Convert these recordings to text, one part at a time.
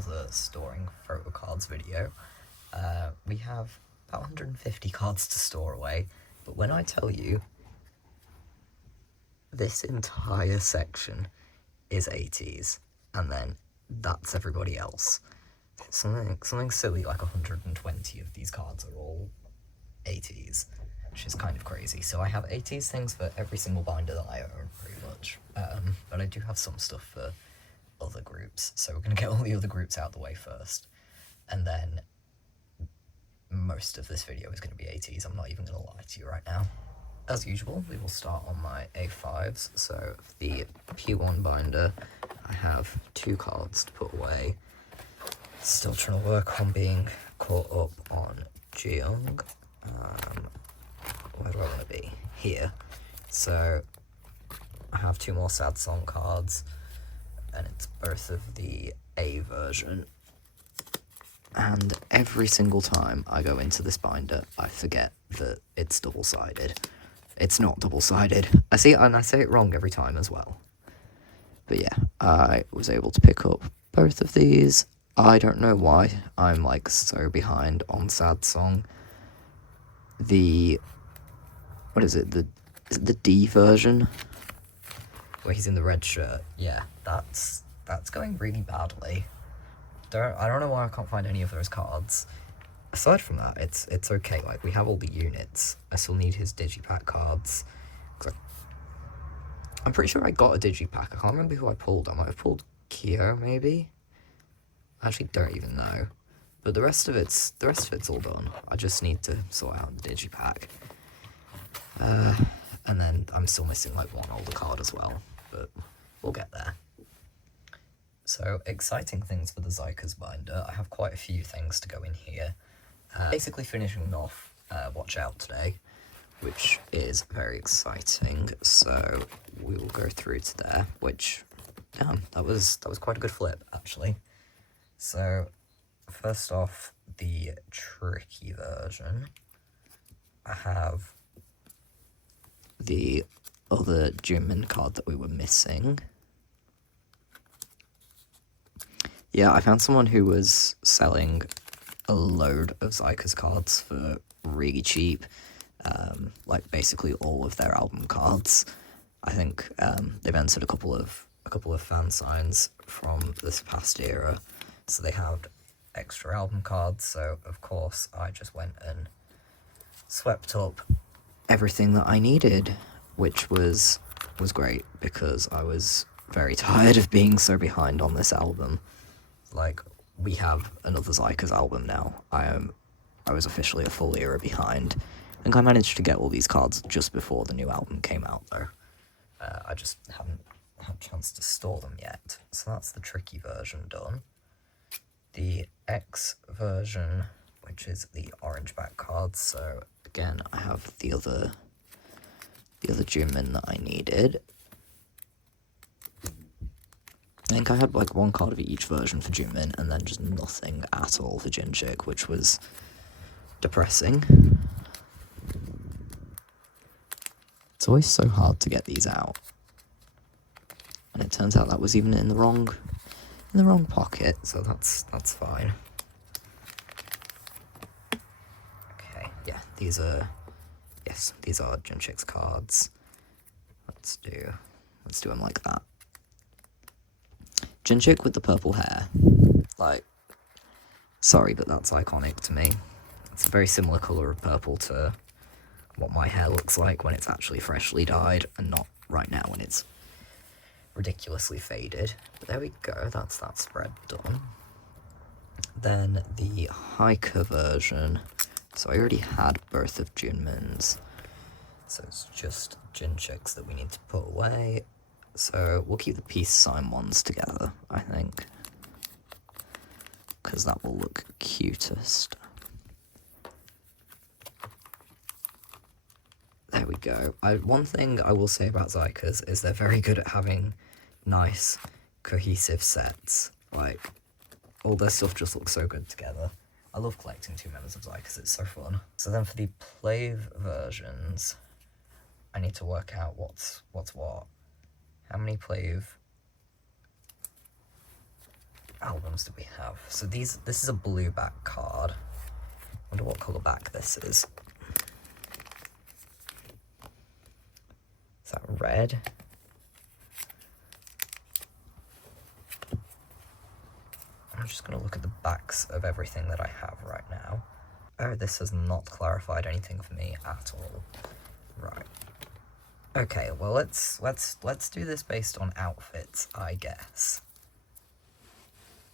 another storing photocards video. We have about 150 cards to store away, but when I tell you this entire section is ateez, and then that's everybody else. Something silly like 120 of these cards are all ateez, which is kind of crazy. So I have ateez things for every single binder that I own, pretty much. But I do have some stuff for other groups, so we're going to get all the other groups out of the way first, and then most of this video is going to be ateez. I'm not even going to lie to you right now. As usual, we will start on my A5s. So for the P1 binder, I have 2 cards to put away. Still trying to work on being caught up on Jeong. Where do I want to be? Here. So I have 2 more sad song cards, and it's both of the A version. And every single time I go into this binder, I forget that it's double-sided. It's not double-sided. I say it wrong every time as well. But yeah, I was able to pick up both of these. I don't know why I'm like so behind on sad song. What is it? Is it the D version? Where he's in the red shirt. Yeah, that's going really badly. I don't know why I can't find any of those cards. Aside from that, it's okay. Like, we have all the units. I still need his digipack cards. I'm pretty sure I got a digipack. I can't remember who I pulled. I might have pulled Kyo, maybe. I actually don't even know. But the rest of it's all done. I just need to sort out the digipack. And then I'm still missing like one older card as well, but we'll get there. So, exciting things for the xikers binder. I have quite a few things to go in here. Basically finishing off Watch Out today, which is very exciting. So we will go through to there, which, damn, that was quite a good flip, actually. So, first off, the tricky version. I have the other Jimin card that we were missing. Yeah, I found someone who was selling a load of xikers cards for really cheap, like basically all of their album cards. I think they've entered a couple of fan signs from this past era, so they had extra album cards. So of course I just went and swept up everything that I needed, which was great because I was very tired of being so behind on this album. Like, we have another xikers album now. I was officially a full era behind. I think I managed to get all these cards just before the new album came out, though. I just haven't had a chance to store them yet. So that's the tricky version done. The X version, which is the orange back cards. So again, I have the other Jimin that I needed. I think I had like 1 card of each version for Jimin, and then just nothing at all for Jinchik, which was depressing. It's always so hard to get these out, and it turns out that was even in the wrong pocket, so that's fine. Okay, yeah, these are Jinchik's cards. Let's do them like that. Jinchik with the purple hair, like, sorry, but that's iconic to me. It's a very similar colour of purple to what my hair looks like when it's actually freshly dyed, and not right now when it's ridiculously faded. But there we go, that's that spread done. Then the hiker version, so I already had both of Jinmin's, so it's just Jinchik's that we need to put away. So we'll keep the peace sign ones together, I think, because that will look cutest. There we go. One thing I will say about xikers is they're very good at having nice, cohesive sets. Like, all their stuff just looks so good together. I love collecting 2 members of xikers, it's so fun. So then for the plave versions, I need to work out what's what. How many plave albums do we have? So this is a blue back card. Wonder what colour back this is. Is that red? I'm just going to look at the backs of everything that I have right now. Oh, this has not clarified anything for me at all. Right. Okay, well let's do this based on outfits, I guess.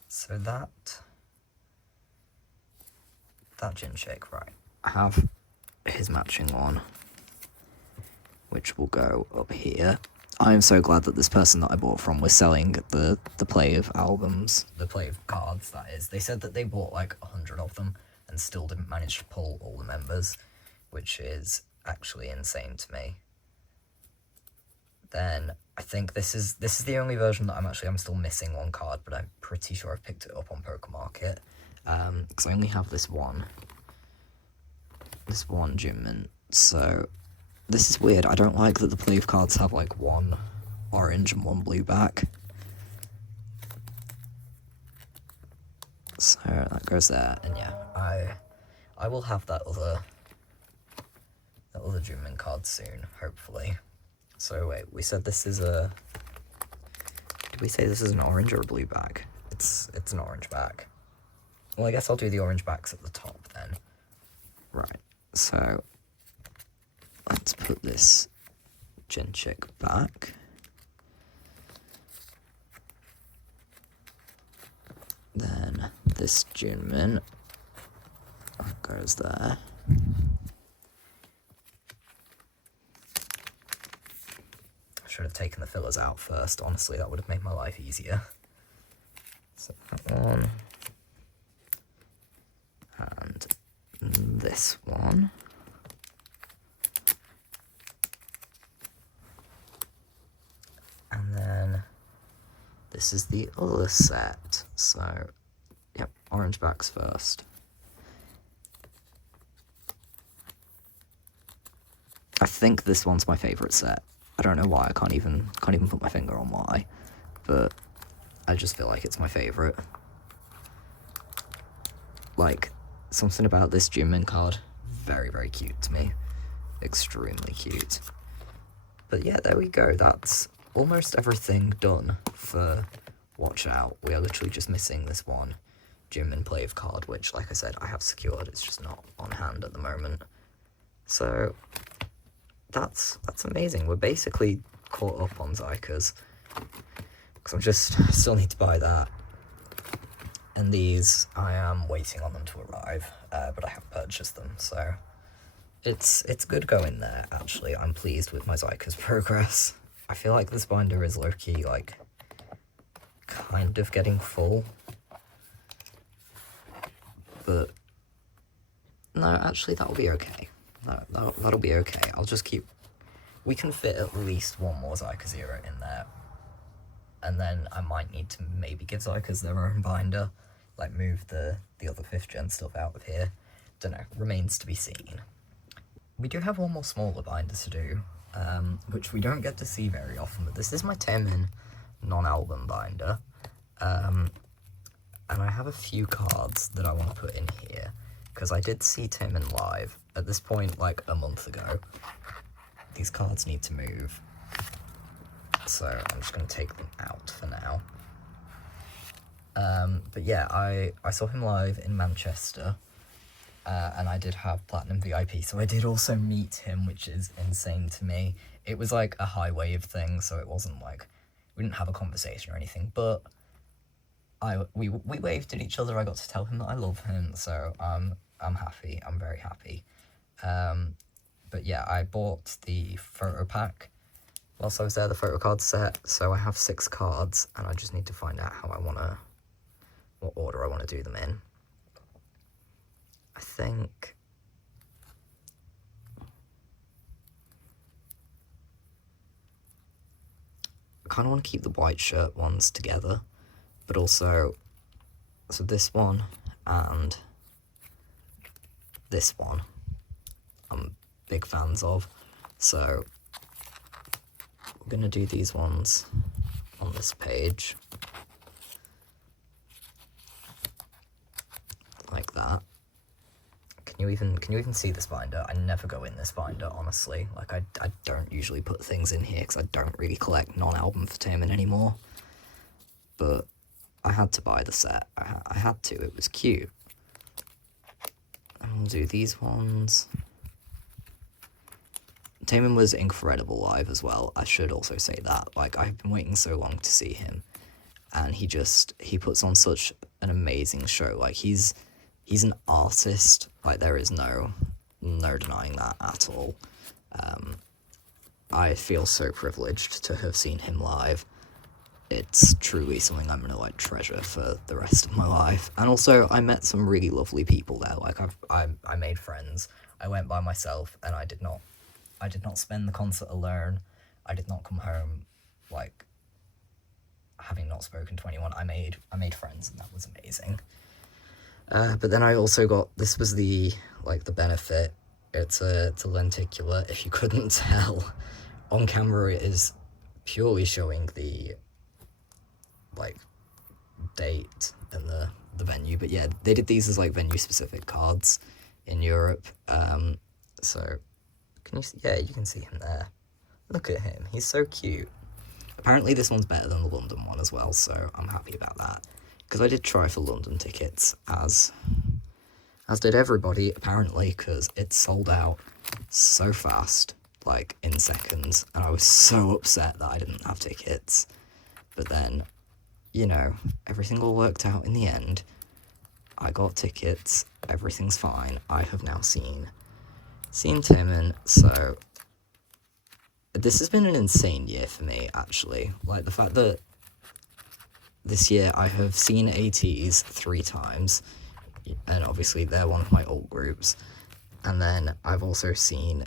So that gin shake, right. I have his matching one, which will go up here. I am so glad that this person that I bought from was selling the play of albums, the play of cards, that is. They said that they bought like 100 of them and still didn't manage to pull all the members, which is actually insane to me. Then I think this is the only version that I'm still missing one card, but I'm pretty sure I've picked it up on Poker Market, because I only have this one gym mint. So this is weird. I don't like that the play of cards have like one orange and one blue back. So that goes there, and yeah, I will have that other gym mint card soon, hopefully. So wait, we said this is a... Did we say this is an orange or a blue back? It's an orange back. Well, I guess I'll do the orange backs at the top then. Right, so let's put this gin chick back. Then this gin mint goes there. Should have taken the fillers out first, honestly, that would have made my life easier. So that one. And this one. And then this is the other set. So, yep, orange backs first. I think this one's my favourite set. I don't know why, I can't even put my finger on why, but I just feel like it's my favourite. Like, something about this gym mint card, very, very cute to me. Extremely cute. But yeah, there we go, that's almost everything done for Watch Out. We are literally just missing this one gym mint play of card, which, like I said, I have secured, it's just not on hand at the moment. So that's amazing. We're basically caught up on xikers, because I still need to buy that. And these, I am waiting on them to arrive, but I have purchased them, so it's good going there, actually. I'm pleased with my xikers progress. I feel like this binder is low-key, like, kind of getting full. But no, actually, that'll be okay. That'll be okay. I'll just keep... We can fit at least one more Xikers Zero in there. And then I might need to maybe give Xikers their own binder. Like, move the other 5th gen stuff out of here. Don't know. Remains to be seen. We do have one more smaller binder to do, which we don't get to see very often. But this is my Taemin non-album binder. And I have a few cards that I want to put in here, because I did see Taemin live at this point like a month ago. These cards need to move, so I'm just going to take them out for now. But yeah, I saw him live in Manchester, and I did have Platinum VIP, so I did also meet him, which is insane to me. It was like a high wave thing, so it wasn't like, we didn't have a conversation or anything, but we waved at each other. I got to tell him that I love him, so I'm happy. I'm very happy. But yeah, I bought the photo pack whilst I was there, the photo card set, so I have 6 cards, and I just need to find out what order I want to do them in. I think... I kind of want to keep the white shirt ones together, but also, so this one and this one I'm big fans of, so we're going to do these ones on this page. you even see this binder? I never go in this binder, honestly. Like, I don't usually put things in here because I don't really collect non-album Taemin anymore. But I had to buy the set. I had to. It was cute. And we'll do these ones. Taemin was incredible live as well. I should also say that. Like, I've been waiting so long to see him. And he puts on such an amazing show. Like, he's an artist. Like, there is no denying that at all. I feel so privileged to have seen him live. It's truly something I'm gonna like treasure for the rest of my life. And also, I met some really lovely people there. Like, I made friends. I went by myself, and I did not spend the concert alone. I did not come home like having not spoken to anyone. I made friends, and that was amazing. But then I also got, this was the benefit. It's a lenticular. If you couldn't tell, on camera it is purely showing the like date and the venue. But yeah, they did these as like venue specific cards in Europe. So can you see? Yeah, you can see him there. Look at him. He's so cute. Apparently this one's better than the London one as well, so I'm happy about that. Because I did try for London tickets, as did everybody, apparently, because it sold out so fast, like, in seconds, and I was so upset that I didn't have tickets. But then, you know, everything all worked out in the end. I got tickets, everything's fine. I have now seen Taemin, so this has been an insane year for me, actually. Like, the fact that this year I have seen ateez 3 times, and obviously they're one of my old groups, and then I've also seen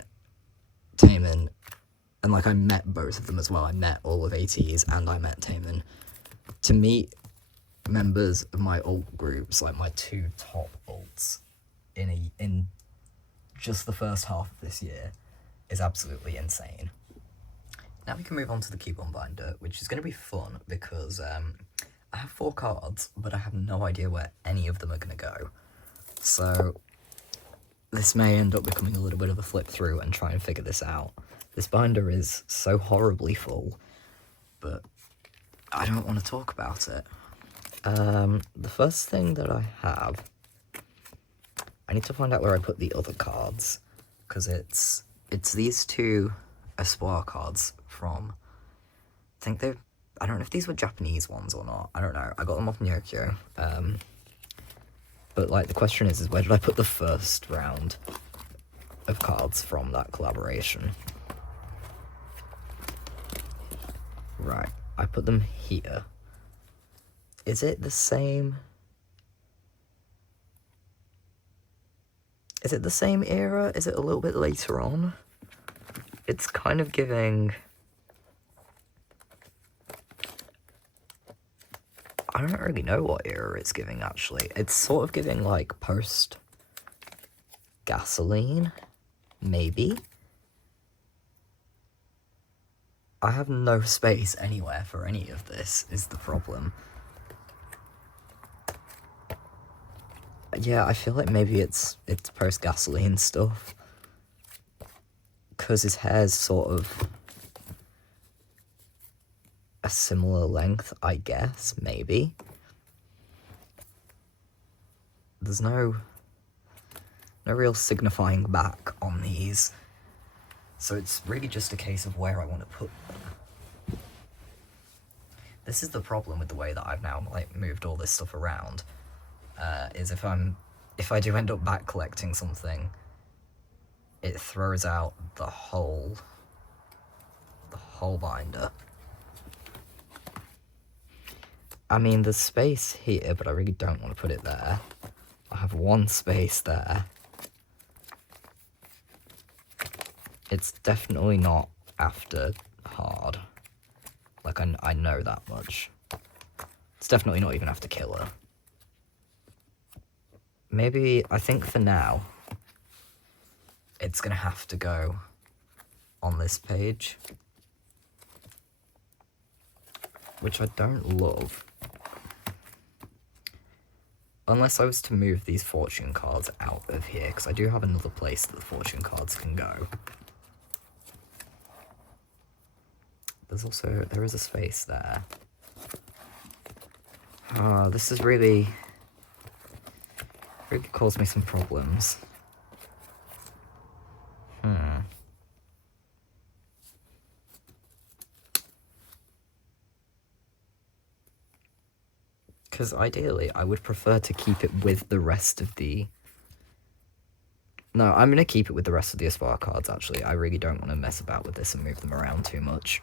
Taemin, and like I met both of them as well. I met all of ateez and I met Taemin. To meet members of my old groups, like my 2 top alts in just the first half of this year, is absolutely insane. Now we can move on to the coupon binder, which is going to be fun because I have 4 cards, but I have no idea where any of them are going to go. So this may end up becoming a little bit of a flip through and try and figure this out. This binder is so horribly full, but I don't want to talk about it. The first thing that I have, I need to find out where I put the other cards, because it's these 2 Espoir cards from, I don't know if these were Japanese ones or not. I don't know. I got them off Nyokyo. But like the question is where did I put the first round of cards from that collaboration? Right. I put them here. Is it the same? Is it the same era? Is it a little bit later on? It's kind of giving... I don't really know what era it's giving, actually. It's sort of giving, like, post-gasoline, maybe? I have no space anywhere for any of this, is the problem. Yeah, I feel like maybe it's post-gasoline stuff. Because his hair's sort of a similar length, I guess, maybe. There's no real signifying back on these, so it's really just a case of where I want to put them. This is the problem with the way that I've now like moved all this stuff around, is if I do end up back collecting something, it throws out the whole binder. I mean, there's space here, but I really don't want to put it there. I have 1 space there. It's definitely not after hard. Like, I know that much. It's definitely not even after killer. Maybe, I think for now, it's gonna have to go on this page. Which I don't love. unless I was to move these fortune cards out of here, because I do have another place that the fortune cards can go. There is a space there. This is really caused me some problems. Because ideally, I would prefer to keep it with the rest of the... No, I'm going to keep it with the rest of the Aspire cards, actually. I really don't want to mess about with this and move them around too much.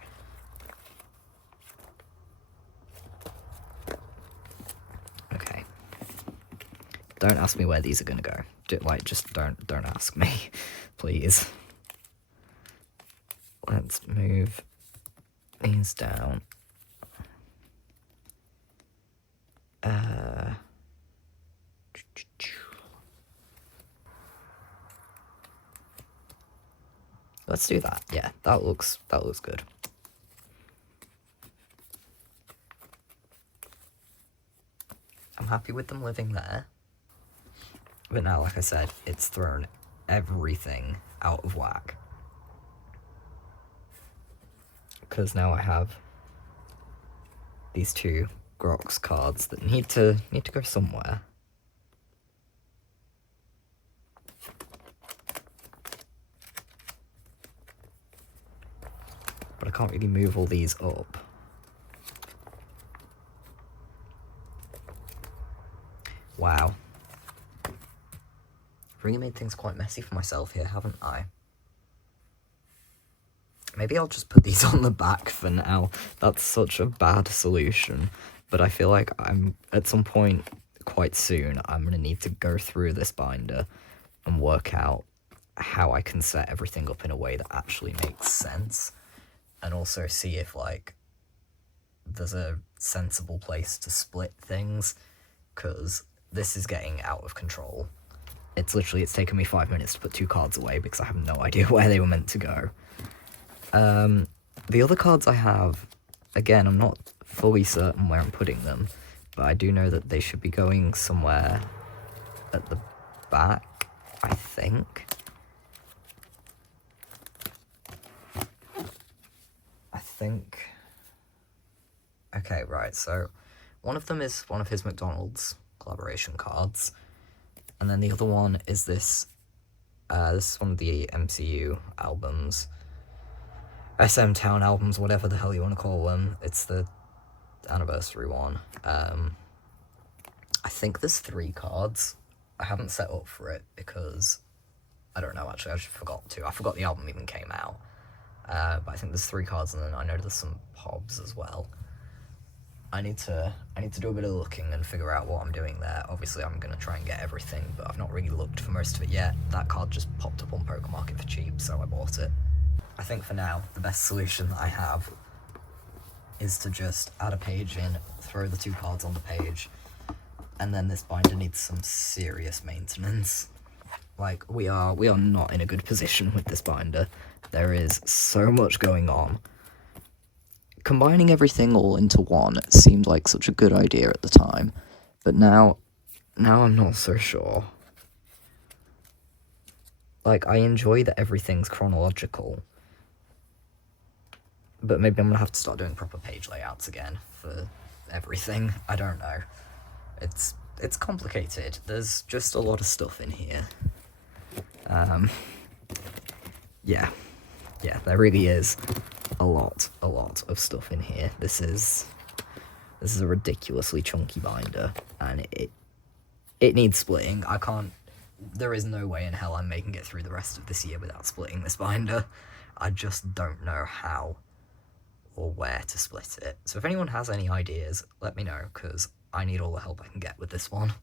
Okay. Don't ask me where these are going to go. Just don't ask me, please. Let's move these down. Let's do that. Yeah, that looks good. I'm happy with them living there. But now, like I said, it's thrown everything out of whack. Because now I have these two Grox cards that need to go somewhere. But I can't really move all these up. Wow. I've really made things quite messy for myself here, haven't I? Maybe I'll just put these on the back for now. That's such a bad solution. But I feel like at some point quite soon, I'm going to need to go through this binder and work out how I can set everything up in a way that actually makes sense. And also see if, like, there's a sensible place to split things. Because this is getting out of control. It's taken me 5 minutes to put 2 cards away because I have no idea where they were meant to go. The other cards I have, again, I'm not fully certain where I'm putting them, but I do know that they should be going somewhere at the back, I think. Okay, right, so one of them is one of his McDonald's collaboration cards, and then the other one is this is one of the MCU albums, SM Town albums, whatever the hell you want to call them. It's the anniversary one. I think there's 3 cards. I haven't set up for it because I don't know, actually. I just forgot to. I forgot the album even came out. But I think there's 3 cards, and then I know there's some pobs as well. I need to do a bit of looking and figure out what I'm doing there. Obviously, I'm going to try and get everything, but I've not really looked for most of it yet. That card just popped up on Poker Market for cheap, so I bought it. I think for now, the best solution that I have is to just add a page in, throw the 2 cards on the page, and then this binder needs some serious maintenance. Like, we are not in a good position with this binder. There is so much going on. Combining everything all into one seemed like such a good idea at the time, but now I'm not so sure. Like, I enjoy that everything's chronological, but maybe I'm gonna have to start doing proper page layouts again for everything. I don't know. It's complicated. There's just a lot of stuff in here. Yeah, there really is a lot of stuff in here. This is a ridiculously chunky binder, and it needs splitting. There is no way in hell I'm making it through the rest of this year without splitting this binder. I just don't know how or where to split it. So if anyone has any ideas, let me know, because I need all the help I can get with this one.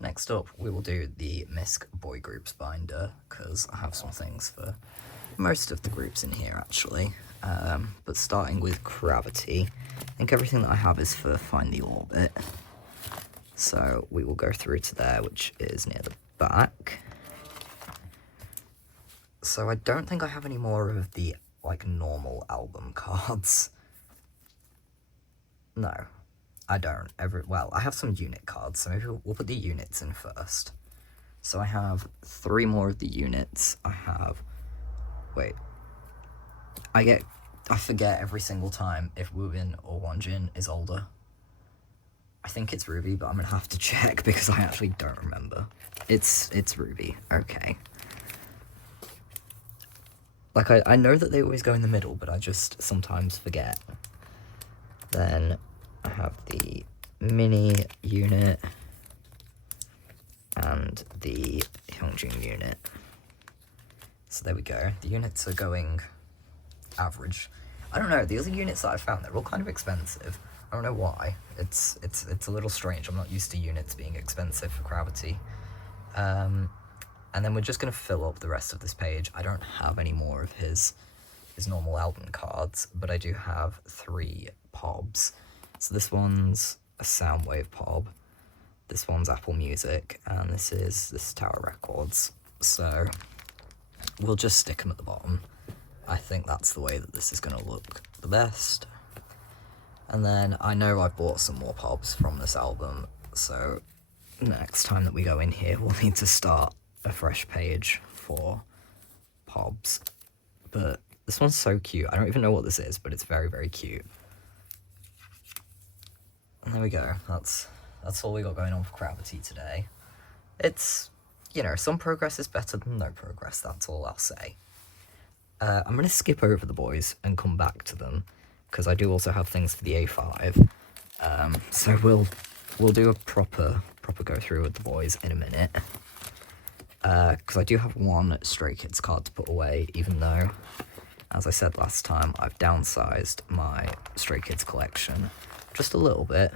Next up, we will do the MISC boy groups binder, because I have some things for most of the groups in here, actually. But starting with Cravity, I think everything that I have is for Find the Orbit. So we will go through to there, which is near the back. So I don't think I have any more of the, like, normal album cards. No, I don't. Well, I have some unit cards, so maybe we'll put the units in first. So I have 3 more of the units. I have... Wait. I forget every single time if Woobin or Wonjin is older. I think it's Ruby, but I'm gonna have to check because I actually don't remember. It's Ruby. Okay. Like, I know that they always go in the middle, but I just sometimes forget. Then I have the mini unit and the Hyungjin unit. So there we go. The units are going average. I don't know, the other units that I found, they're all kind of expensive. I don't know why. It's a little strange. I'm not used to units being expensive for Cravity. And then we're just going to fill up the rest of this page. I don't have any more of his normal album cards, but I do have 3 POBs. So this one's a Soundwave POB, this one's Apple Music, and this is Tower Records. So we'll just stick them at the bottom. I think that's the way that this is going to look the best. And then I know I've bought some more POBs from this album, so next time that we go in here, we'll need to start a fresh page for POBs. But this one's so cute. I don't even know what this is, but it's very, very cute. And there we go. That's all we got going on for Cravity today. It's, you know, some progress is better than no progress. That's all I'll say. I'm going to skip over the boys and come back to them, because I do also have things for the A5. So we'll do a proper go through with the boys in a minute. Because I do have 1 Stray Kids card to put away, even though, as I said last time, I've downsized my Stray Kids collection just a little bit.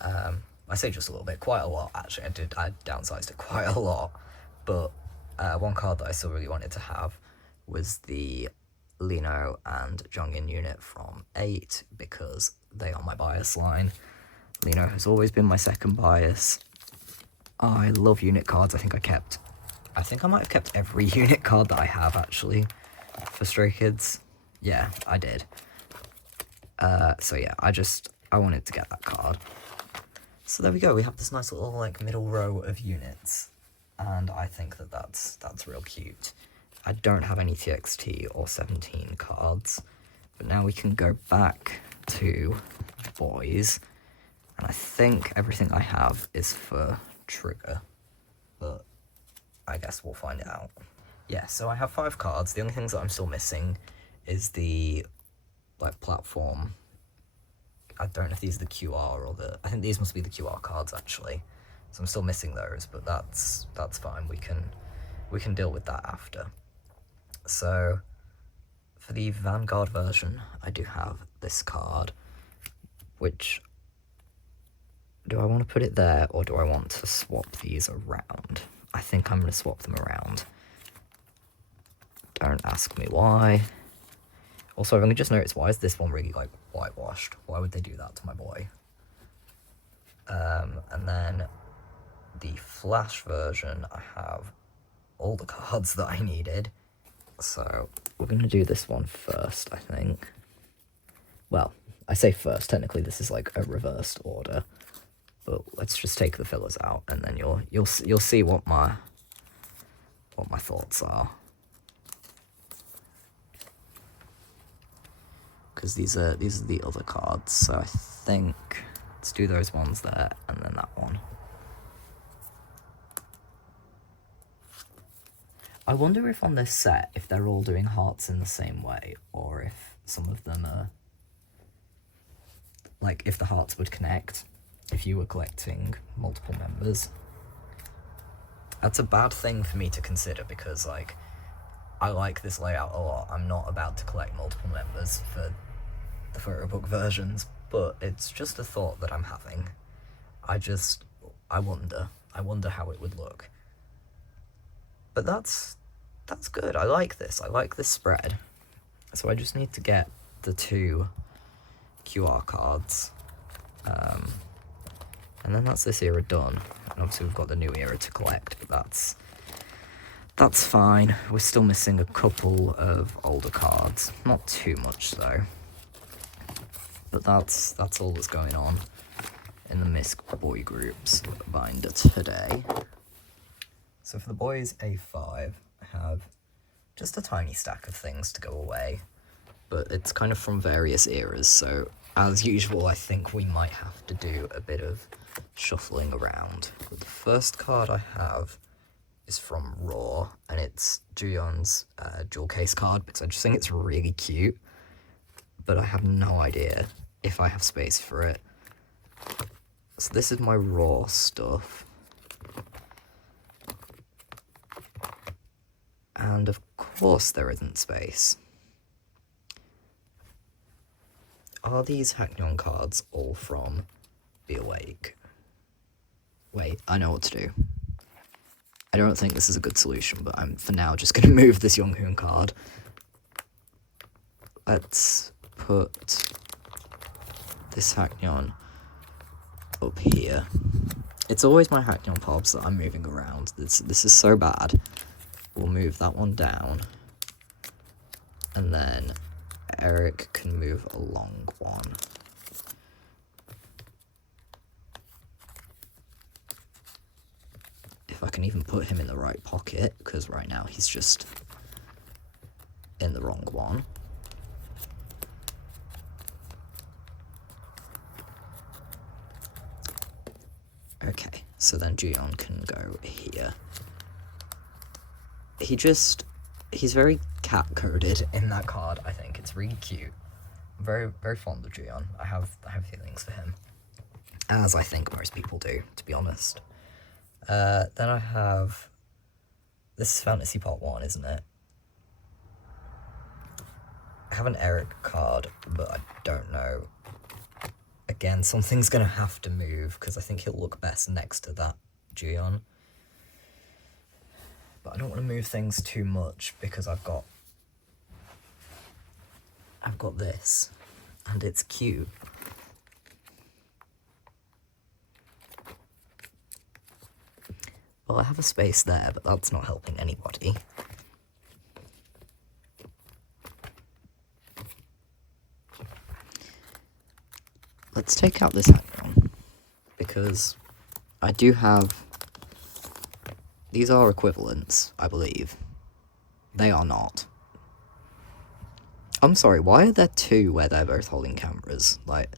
I say just a little bit, quite a lot actually. I downsized it quite a lot. But 1 card that I still really wanted to have was the Lino and Jongin unit from ot8, because they are my bias line. Lino has always been my second bias. I love unit cards. I think I might have kept every unit card that I have, actually, for Stray Kids. Yeah, I did. So yeah, I wanted to get that card. So there we go, we have this nice little, like, middle row of units, and I think that that's real cute. I don't have any TXT or 17 cards, but now we can go back to boys, and I think everything I have is for Trigger, but I guess we'll find it out. Yeah, so I have 5 cards. The only things that I'm still missing is the, like, platform. I don't know if these are the QR or I think these must be the QR cards, actually. So I'm still missing those, but that's fine. We can deal with that after. So for the Vanguard version, I do have this card, which, do I want to put it there, or do I want to swap these around? I think I'm going to swap them around. Don't ask me why. Also, I've only just noticed, why is this one really, like, whitewashed? Why would they do that to my boy? And then the Flash version, I have all the cards that I needed. So we're going to do this one first, I think. Well, I say first, technically this is like a reversed order. But let's just take the fillers out, and then you'll see what my thoughts are. Because these are the other cards, so I think let's do those ones there, and then that one. I wonder if on this set, if they're all doing hearts in the same way, or if some of them are, like, if the hearts would connect if you were collecting multiple members. That's a bad thing for me to consider, because, like, I like this layout a lot. I'm not about to collect multiple members for the photo book versions, but it's just a thought that I'm having. I wonder how it would look. But that's good. I like this. I like this spread. So I just need to get the 2 QR cards. And then that's this era done. And obviously we've got the new era to collect, but that's fine. We're still missing a couple of older cards. Not too much though. But that's all that's going on. in the Misc Boy Groups binder today. So for the boyz A5, I have just a tiny stack of things to go away, but it's kind of from various eras, so as usual I think we might have to do a bit of shuffling around. But the first card I have is from Raw, and it's Juyeon's jewel case card, because I just think it's really cute, but I have no idea if I have space for it. So this is my Raw stuff. And of course there isn't space. Are these Hackneon cards all from Be Awake? Wait, I know what to do. I don't think this is a good solution, but I'm for now just going to move this Younghoon card. Let's put this Hackneon up here. It's always my Hackneon pobs that I'm moving around. This is so bad. We'll move that one down. And then Eric can move a long one. If I can even put him in the right pocket, because right now he's just in the wrong one. Okay, so then Juyeon can go here. He's very cat-coded in that card, I think. It's really cute. I'm very, very fond of Juyeon. I have feelings for him. As I think most people do, to be honest. Then I have... This is Fantasy Part 1, isn't it? I have an Eric card, but I don't know. Again, something's going to have to move, because I think he'll look best next to that Juyeon. But I don't want to move things too much, because I've got this, and it's cute. Well, I have a space there, but that's not helping anybody. Let's take out this Hackneon, because I do have... These are equivalents, I believe. They are not. I'm sorry, why are there two where they're both holding cameras? Like,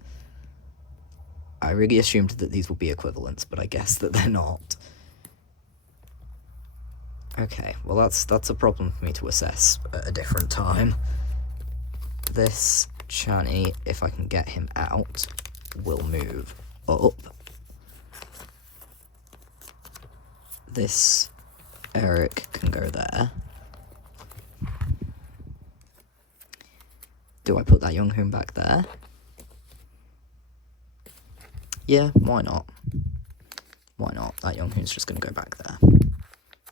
I really assumed that these would be equivalents, but I guess that they're not. Okay, well that's a problem for me to assess at a different time. This Shinee, if I can get him out, will move up. This Eric can go there. Do I put that Younghoon back there? Yeah, why not? Why not? That Younghoon's just going to go back there.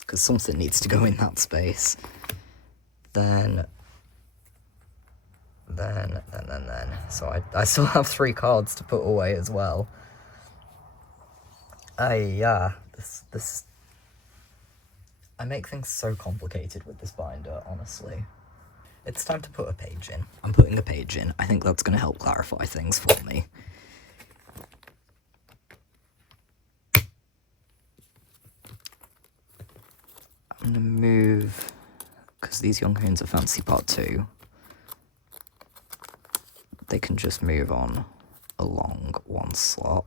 Because something needs to go in that space. Then. So I still have 3 cards to put away as well. Yeah, this... I make things so complicated with this binder, honestly. It's time to put a page in. I'm putting a page in. I think that's going to help clarify things for me. I'm going to move, because these Younghoons are Fantasy Part 2. They can just move on along one slot.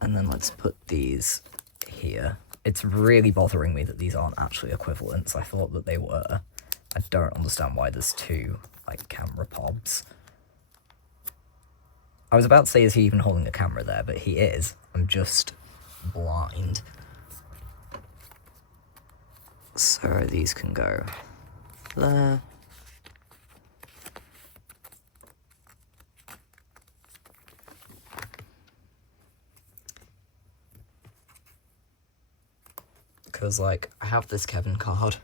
And then let's put these here. It's really bothering me that these aren't actually equivalents. I thought that they were. I don't understand why there's 2, like, camera pobs. I was about to say, is he even holding a camera there? But he is. I'm just blind. So these can go there. Because, like, I have this Kevin card,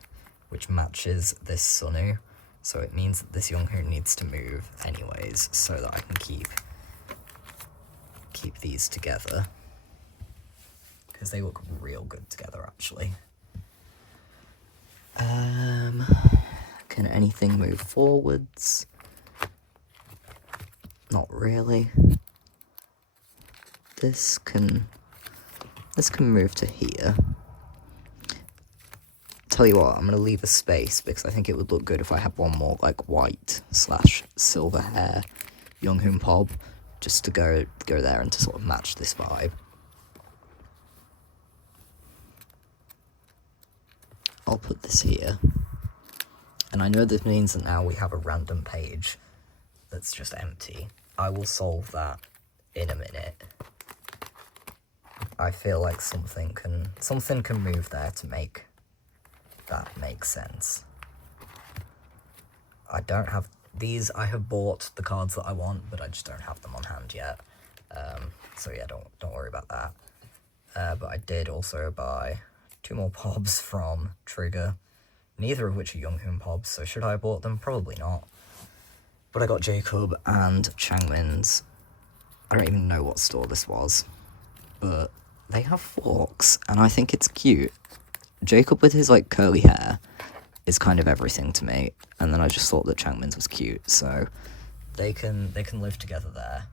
which matches this Sunu, so it means that this Younghoon needs to move anyways, so that I can keep these together. Because they look real good together, actually. Can anything move forwards? Not really. This can move to here. Tell you what, I'm gonna leave a space because I think it would look good if I had one more like white / silver hair Younghoon Pob, just to go there and to sort of match this vibe. I'll put this here. And I know this means that now we have a random page that's just empty. I will solve that in a minute. I feel like something can move there to make that make sense. I don't have these. I have bought the cards that I want, but I just don't have them on hand yet. So yeah, don't worry about that. But I did also buy 2 more Pobs from Trigger, neither of which are Younghoon Pobs, so should I have bought them? Probably not. But I got Jacob and Changmin's. I don't even know what store this was, but they have forks, and I think it's cute. Jacob with his, like, curly hair is kind of everything to me, and then I just thought that Changmin's was cute, so they can live together there.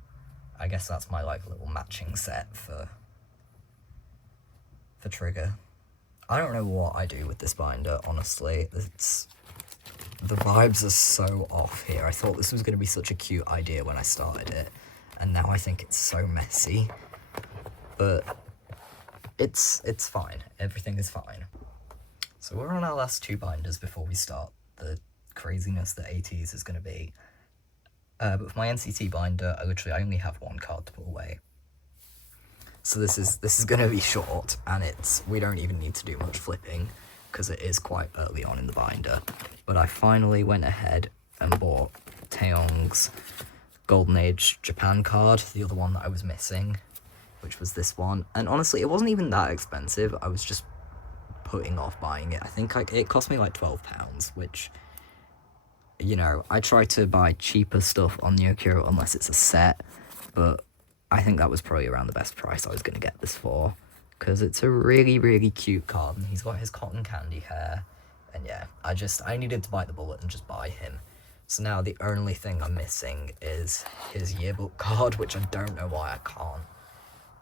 I guess that's my, like, little matching set for Trigger. I don't know what I do with this binder, honestly. The vibes are so off here. I thought this was going to be such a cute idea when I started it, and now I think it's so messy. But it's fine. Everything is fine. So we're on our last 2 binders before we start the craziness that ateez is going to be. But for my NCT binder, I only have 1 card to put away. So this is going to be short, and we don't even need to do much flipping because it is quite early on in the binder. But I finally went ahead and bought Taeyong's Golden Age Japan card, the other one that I was missing, which was this one. And honestly, it wasn't even that expensive. I was just putting off buying it. I think it cost me like £12, which, you know, I try to buy cheaper stuff on Neokyo unless it's a set, but I think that was probably around the best price I was going to get this for, because it's a really, really cute card, and he's got his cotton candy hair, and yeah, I needed to bite the bullet and just buy him. So now the only thing I'm missing is his yearbook card, which I don't know why I can't.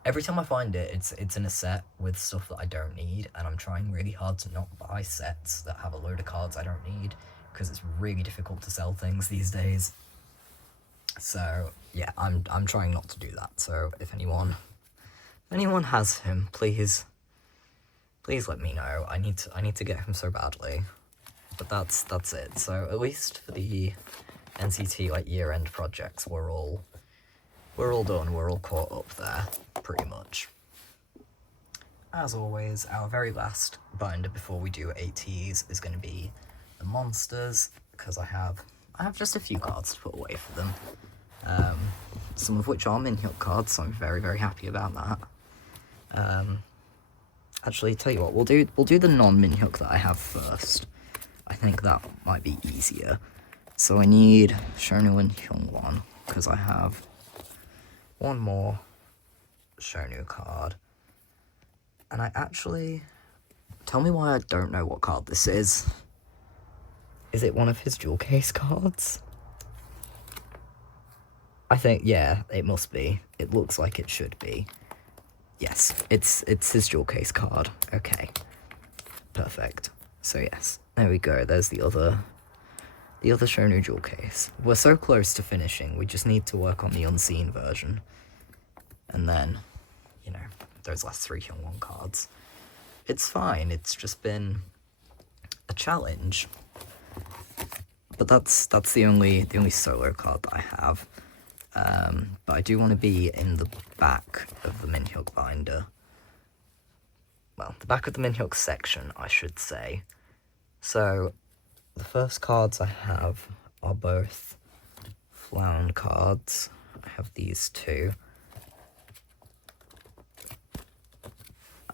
Every time I find it, it's in a set with stuff that I don't need, and I'm trying really hard to not buy sets that have a load of cards I don't need, because it's really difficult to sell things these days. So yeah, I'm trying not to do that. So if anyone has him, please let me know. I need to get him so badly. But that's it. So at least for the NCT like year-end projects, we're all done. We're all caught up there pretty much. As always, our very last binder before we do ateez is going to be the monsters, because I have just a few cards to put away for them. Some of which are Minhyuk cards, so I'm very, very happy about that. Actually, tell you what, we'll do the non-Minhyuk that I have first. I think that might be easier. So I need Shonu and Hyungwon, because I have 1 more Shonu card. And I actually... Tell me why I don't know what card this is. Is it one of his jewel case cards? I think, yeah, it must be. It looks like it should be. Yes, it's his jewel case card. Okay. Perfect. So yes, there we go. There's the other Shonu jewel case. We're so close to finishing. We just need to work on the unseen version. And then, you know, those last 3 Hyungwon cards. It's fine. It's just been a challenge. But that's the only solo card that I have. But I do want to be in the back of the Minhyuk binder. Well, the back of the Minhyuk section, I should say. So, the first cards I have are both Flound cards. I have these 2.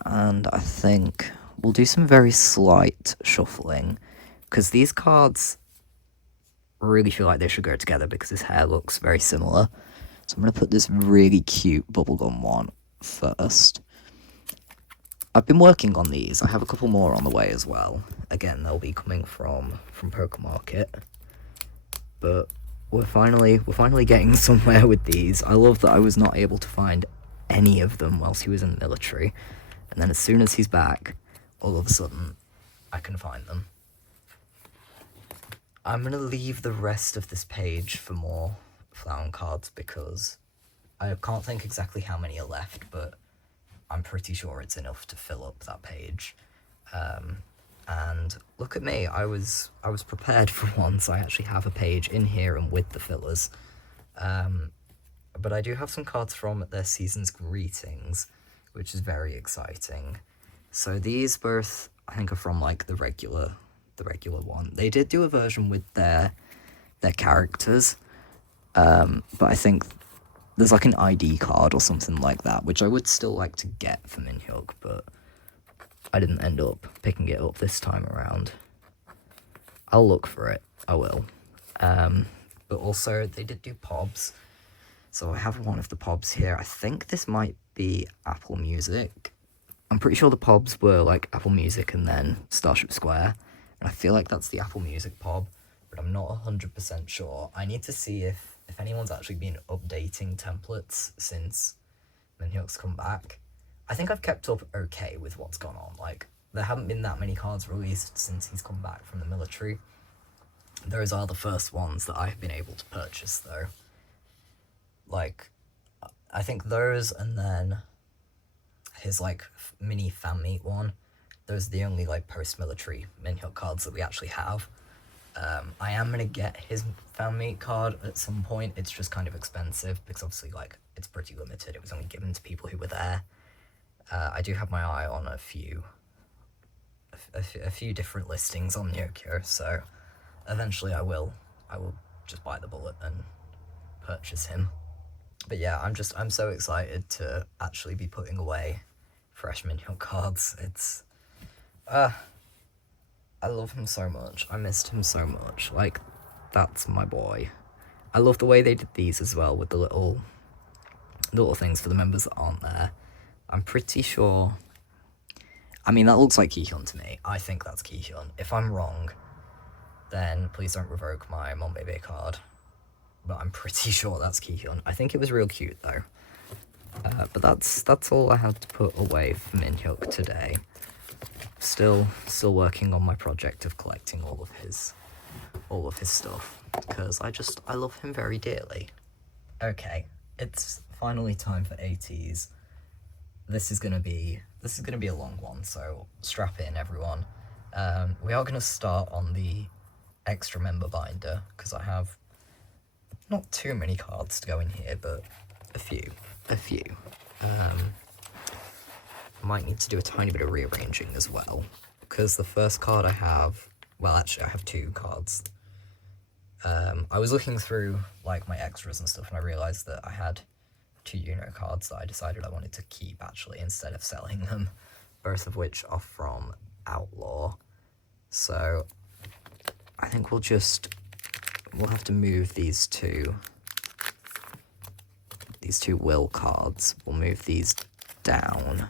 And I think we'll do some very slight shuffling, because these cards really feel like they should go together because his hair looks very similar. So I'm going to put this really cute bubblegum one first. I've been working on these. I have a couple more on the way as well. Again, they'll be coming from Pokemarket. But we're finally getting somewhere with these. I love that I was not able to find any of them whilst he was in the military, and then as soon as he's back, all of a sudden, I can find them. I'm gonna leave the rest of this page for more flower cards because I can't think exactly how many are left, but I'm pretty sure it's enough to fill up that page. And look at me, I was prepared for once. I actually have a page in here and with the fillers. But I do have some cards from their season's greetings, which is very exciting. So these both, I think, are from like the regular one. They did do a version with their characters, but I think there's like an ID card or something like that, which I would still like to get for Minhyuk, but I didn't end up picking it up this time around. I'll look for it, I will. But also, they did do pobs. So I have one of the pobs here. I think this might be Apple Music. I'm pretty sure the pobs were like Apple Music and then Starship Square. And I feel like that's the Apple Music pob, but I'm not 100% sure. I need to see if anyone's actually been updating templates since Minhyuk's come back. I think I've kept up okay with what's gone on. Like, there haven't been that many cards released since he's come back from the military. Those are the first ones that I've been able to purchase, though. Like, I think those, and then his, like, mini fan meet one. Those are the only, like, post-military Minhyuk cards that we actually have. I am going to get his fan meet card at some point. It's just kind of expensive, because obviously, like, it's pretty limited. It was only given to people who were there. I do have my eye on a few different listings on Yokyo, so eventually I will just bite the bullet and purchase him. But yeah, I'm so excited to actually be putting away fresh Minhyuk cards. It's I love him so much. I missed him so much. Like, that's my boy. I love the way they did these as well, with the little things for the members that aren't there. I'm pretty sure... I mean, that looks like Kihyun to me. I think that's Kihyun. If I'm wrong, then please don't revoke my Monbebe card. But I'm pretty sure that's Kihyun. I think it was real cute, though. But that's all I had to put away for Minhyuk today. Still working on my project of collecting all of his stuff, because I love him very dearly. Okay, it's finally time for ateez. This is gonna be a long one, so strap in, everyone. We are gonna start on the extra member binder, because I have not too many cards to go in here, but a few. Might need to do a tiny bit of rearranging as well, because the first card I have, well, actually I have two cards. I was looking through like my extras and stuff, and I realized that I had two cards that I decided I wanted to keep, actually, instead of selling them, both of which are from Outlaw. So I think we'll have to move these two will cards. We'll move these down.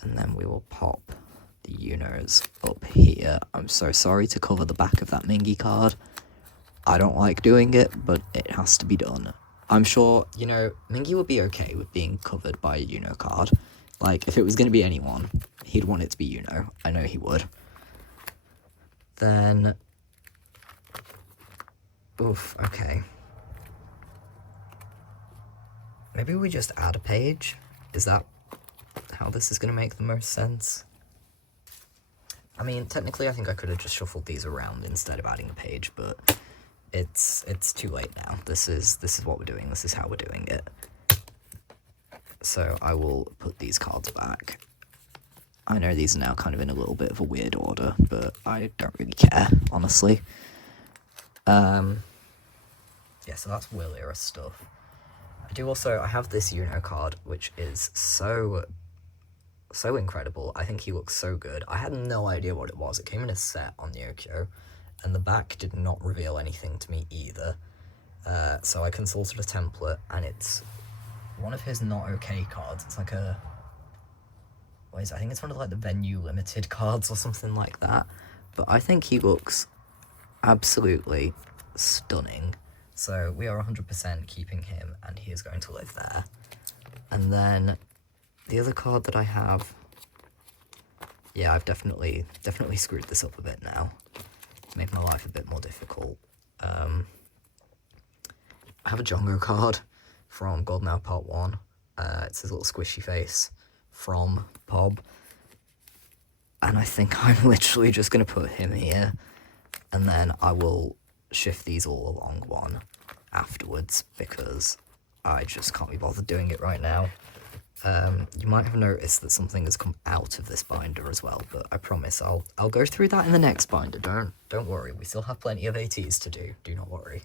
And then we will pop the Unos up here. I'm so sorry to cover the back of that Mingy card. I don't like doing it, but it has to be done. I'm sure, Mingy would be okay with being covered by a card. Like, if it was going to be anyone, he'd want it to be I know he would. Then... oof, okay. Maybe we just add a page? Is that how this is going to make the most sense? I mean, technically I think I could have just shuffled these around instead of adding a page, but it's too late now. This is what we're doing. This is how we're doing it. So I will put these cards back. I know these are now kind of in a little bit of a weird order, but I don't really care, honestly. Yeah, so that's Will era stuff. I have this card, which is so incredible. I think he looks so good. I had no idea what it was. It came in a set on Yokyo, and the back did not reveal anything to me either. So I consulted a template, and it's one of his not okay cards. It's like what is it? I think it's one of like the venue limited cards or something like that. But I think he looks absolutely stunning. So we are 100% keeping him, and he is going to live there. And then the other card that I have, yeah, I've definitely screwed this up a bit now. Made my life a bit more difficult. I have a Jongo card from Golden Hour Part 1. It's his little squishy face from Pob. And I think I'm literally just going to put him here, and then I will shift these all along one afterwards, because I just can't be bothered doing it right now. You might have noticed that something has come out of this binder as well, but I promise I'll go through that in the next binder. Don't worry, we still have plenty of ateez to do not worry.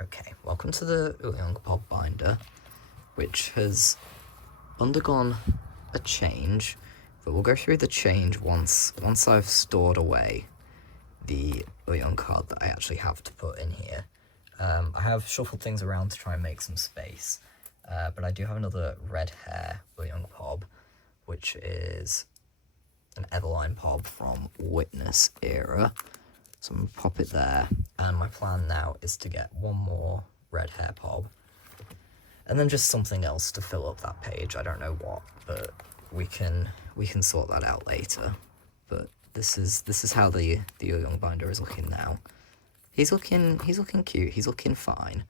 Okay, welcome to the Young Pob binder, which has undergone a change, but we'll go through the change once I've stored away the young card that I actually have to put in here. I have shuffled things around to try and make some space, but I do have another red hair young Pob, which is an Everline Pob from Witness era. So I'm going to pop it there, and my plan now is to get one more red hair Pob, and then just something else to fill up that page. I don't know what, but we can sort that out later. But this is how the young binder is looking now. He's looking cute. He's looking fine.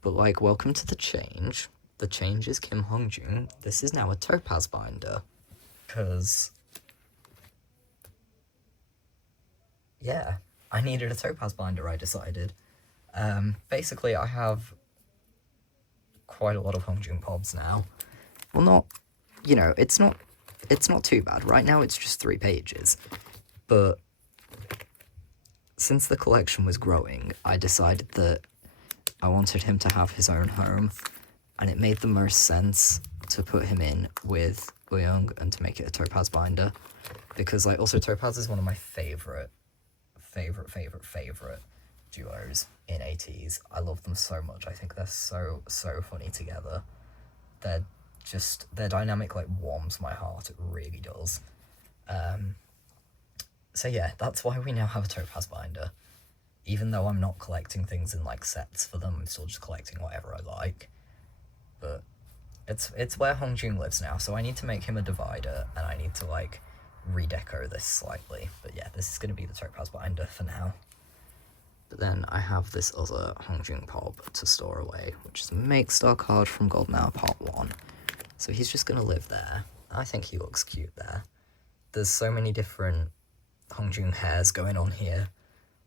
But like, welcome to the change. The change is Kim Hongjun. This is now a topaz binder, because yeah, I needed a topaz binder. I decided. Basically, I have quite a lot of Hongjun Pobs now. Well, not, you know, it's not too bad. Right now it's just 3 pages. But since the collection was growing, I decided that I wanted him to have his own home, and it made the most sense to put him in with Young and to make it a topaz binder, because like, also topaz is one of my favorite duos in ateez. I love them so much. I think they're so funny together. Their dynamic like warms my heart. It really does. So yeah, that's why we now have a topaz binder. Even though I'm not collecting things in like sets for them, I'm still just collecting whatever I like. But it's where Hongjun lives now, so I need to make him a divider, and I need to like redeco this slightly. But yeah, this is going to be the topaz binder for now. But then I have this other Hongjun Pob to store away, which is a Make Star card from Golden Hour Part 1. So he's just going to live there. I think he looks cute there. There's so many different Hongjun hairs going on here.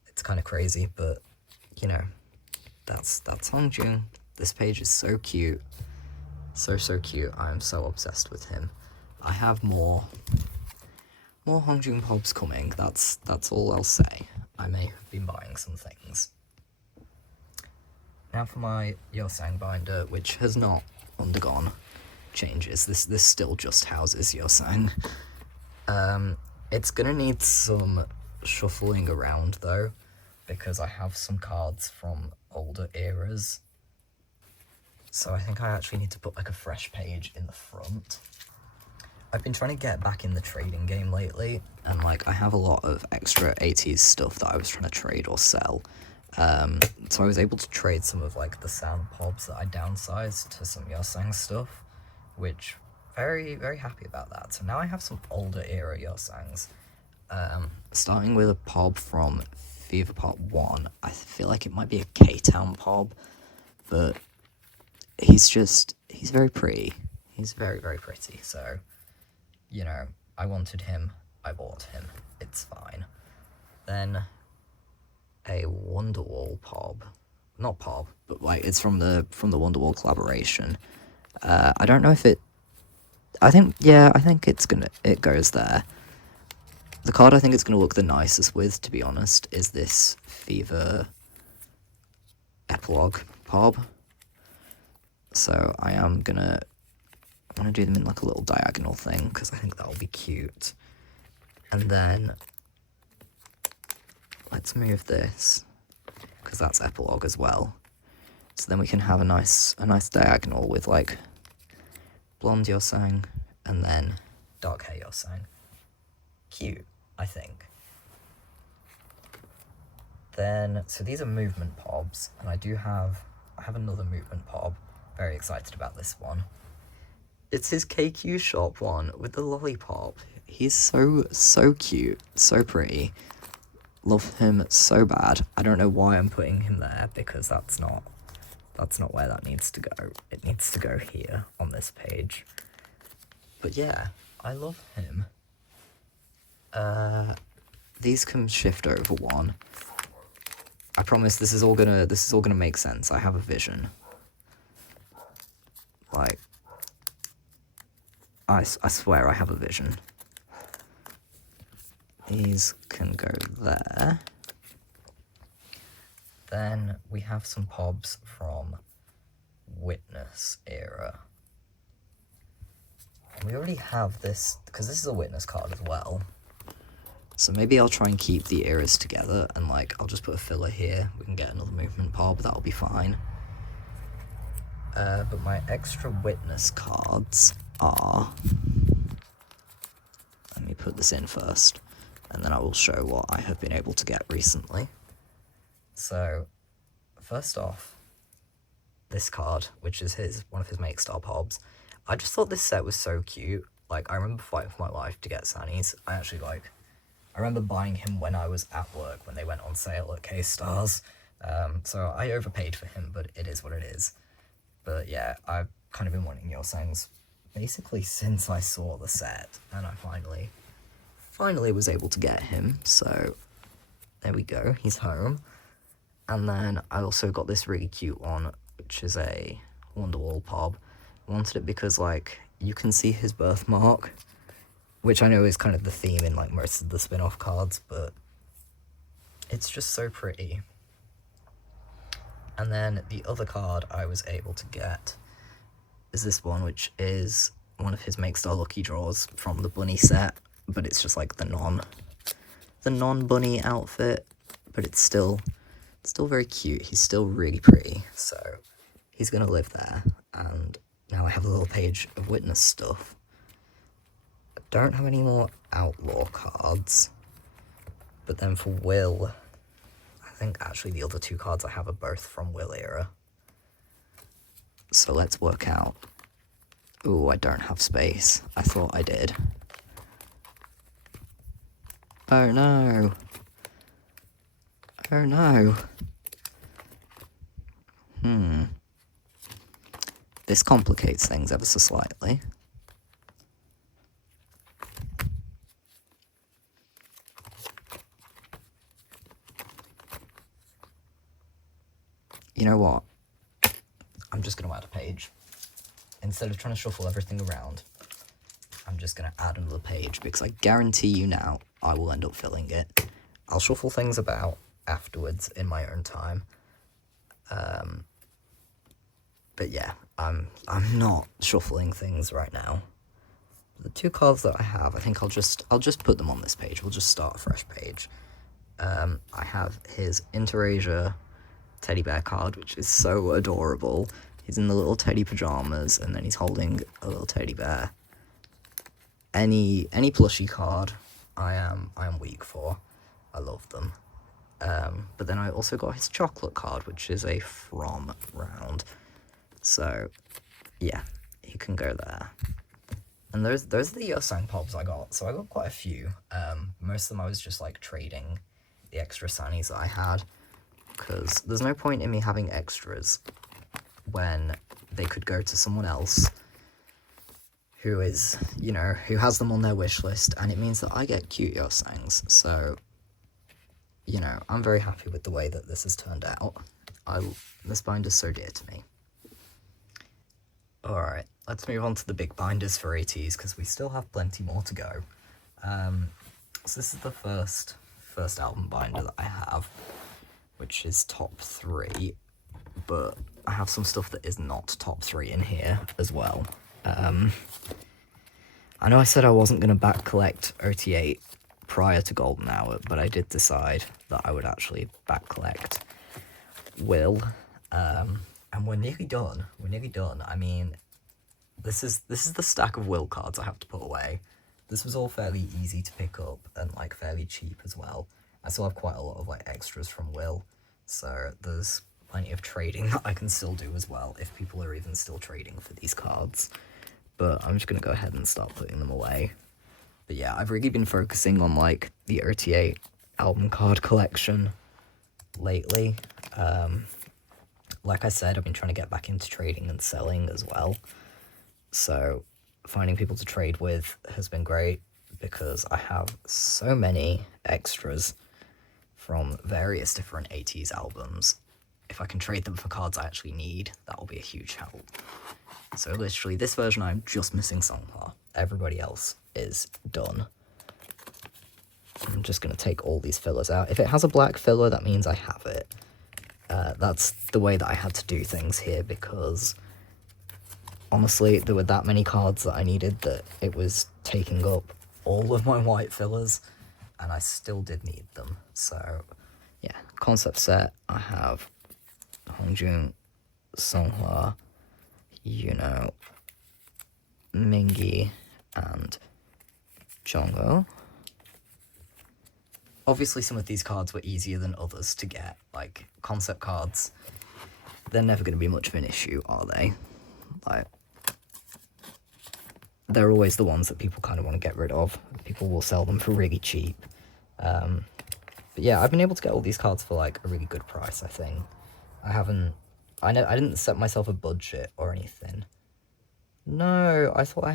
It's kind of crazy, but, you know, that's Hongjun. This page is so cute. So cute. I am so obsessed with him. I have more Hongjun Pobs coming. That's all I'll say. I may have been buying some things. Now for my Yosang binder, which has not undergone changes. This still just houses Yosang. It's gonna need some shuffling around though, because I have some cards from older eras. So I think I actually need to put like a fresh page in the front. I've been trying to get back in the trading game lately, and like I have a lot of extra ateez stuff that I was trying to trade or sell. So I was able to trade some of like the Sound Pobs that I downsized to some Yosang stuff, which very happy about that. So now I have some older era Yosangs. Starting with a Pob from Fever Part 1. I feel like it might be a K-Town Pob, but he's very pretty. He's very pretty, so, you know, I wanted him, I bought him, it's fine. Then a Wonderwall Pob, not Pob, but like it's from the Wonderwall collaboration. I don't know if I think it goes there. The card I think it's gonna look the nicest with, to be honest, is this Fever Epilogue Pob. So I want to do them in like a little diagonal thing, because I think that'll be cute. And then let's move this, because that's Epilogue as well. So then we can have a nice diagonal with like blonde Yosang, and then dark hair Yosang. Cute, I think. Then, so these are movement pobs, and I have another movement pob. Very excited about this one. It's his KQ shop one with the lollipop. He's so cute, so pretty. Love him so bad. I don't know why I'm putting him there, because that's not where that needs to go. It needs to go here on this page. But yeah, I love him. These can shift over one. I promise this is all gonna make sense. I have a vision. Like, I swear I have a vision. These can go there. Then we have some pobs from Witness era. And we already have this, because this is a Witness card as well. So maybe I'll try and keep the eras together, and like, I'll just put a filler here. We can get another movement pob, that'll be fine. But my extra Witness cards are... Let me put this in first, and then I will show what I have been able to get recently. So, first off, this card, which is one of his Make Star pobs. I just thought this set was so cute. Like, I remember fighting for my life to get Sannies. I remember buying him when I was at work, when they went on sale at K-Stars. So I overpaid for him, but it is what it is. But yeah, I've kind of been wanting Yosangs basically since I saw the set, and I finally was able to get him. So there we go, he's home. And then I also got this really cute one, which is a Wonderwall pob. I wanted it because, like, you can see his birthmark, which I know is kind of the theme in, like, most of the spin-off cards, but it's just so pretty. And then the other card I was able to get is this one, which is one of his Make Star Lucky Draws from the bunny set, but it's just like the non-bunny outfit, but it's still very cute. He's still really pretty, so he's gonna live there. And now I have a little page of Witness stuff. I don't have any more Outlaw cards, but then for Will, I think actually the other two cards I have are both from Will era. So let's work out. Ooh, I don't have space. I thought I did. Oh no. Oh no. This complicates things ever so slightly. You know what? I'm just going to add a page. Instead of trying to shuffle everything around, I'm just going to add another page, because I guarantee you now I will end up filling it. I'll shuffle things about afterwards in my own time. But yeah, I'm not shuffling things right now. The two cards that I have, I think I'll just put them on this page. We'll just start a fresh page. I have his Interasia teddy bear card, which is so adorable. He's in the little teddy pajamas, and then he's holding a little teddy bear. Any plushie card, I am weak for. I love them. But then I also got his chocolate card, which is a From round. So yeah, he can go there. And those are the Yosang pobs I got. So I got quite a few. Most of them I was just like trading the extra Sannies that I had, because there's no point in me having extras when they could go to someone else who is, you know, who has them on their wish list, and it means that I get cute Yosangs. So, you know, I'm very happy with the way that this has turned out. This binder's so dear to me. Alright, let's move on to the big binders for ateez, because we still have plenty more to go. So this is the first album binder that I have, which is top 3, but I have some stuff that is not top 3 in here as well. I know I said I wasn't going to back collect ot8 prior to Golden Hour, but I did decide that I would actually back collect Will, and we're nearly done. I mean, this is the stack of Will cards I have to put away. this was all fairly easy to pick up and like fairly cheap as well. I still have quite a lot of like extras from Will, so there's plenty of trading that I can still do as well if people are even still trading for these cards. But I'm just gonna go ahead and start putting them away. But yeah, I've really been focusing on like the ot8 album card collection lately. Like I said, I've been trying to get back into trading and selling as well. So finding people to trade with has been great because I have so many extras from various different ateez albums. If I can trade them for cards I actually need, that will be a huge help. So literally, this version I'm just missing Songhwa. Everybody else is done. I'm just going to take all these fillers out. If it has a black filler, that means I have it. That's the way that I had to do things here because honestly, there were that many cards that I needed that it was taking up all of my white fillers, and I still did need them. So yeah, concept set, I have Hongjun, Songhwa, Yuno, Mingi, and Jongho. Obviously, some of these cards were easier than others to get, like concept cards. They're never going to be much of an issue, are they? Like, they're always the ones that people kind of want to get rid of. People will sell them for really cheap. But yeah, I've been able to get all these cards for like a really good price, I think. I didn't set myself a budget or anything. No, I thought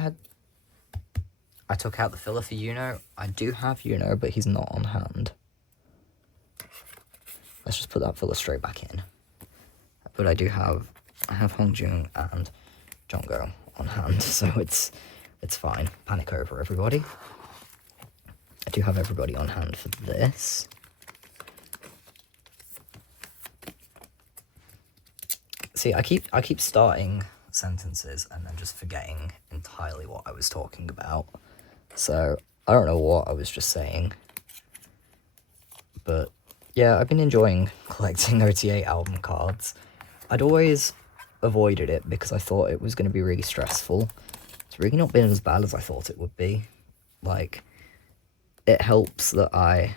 I took out the filler for Yuno. I do have Yuno, but he's not on hand. Let's just put that filler straight back in. But I have Hongjun and Jongho on hand, so it's fine. Panic over, everybody. I do have everybody on hand for this. See, I keep starting sentences and then just forgetting entirely what I was talking about. So I don't know what I was just saying. But yeah, I've been enjoying collecting ot8 album cards. I'd always avoided it because I thought it was going to be really stressful. It's really not been as bad as I thought it would be. Like, it helps that I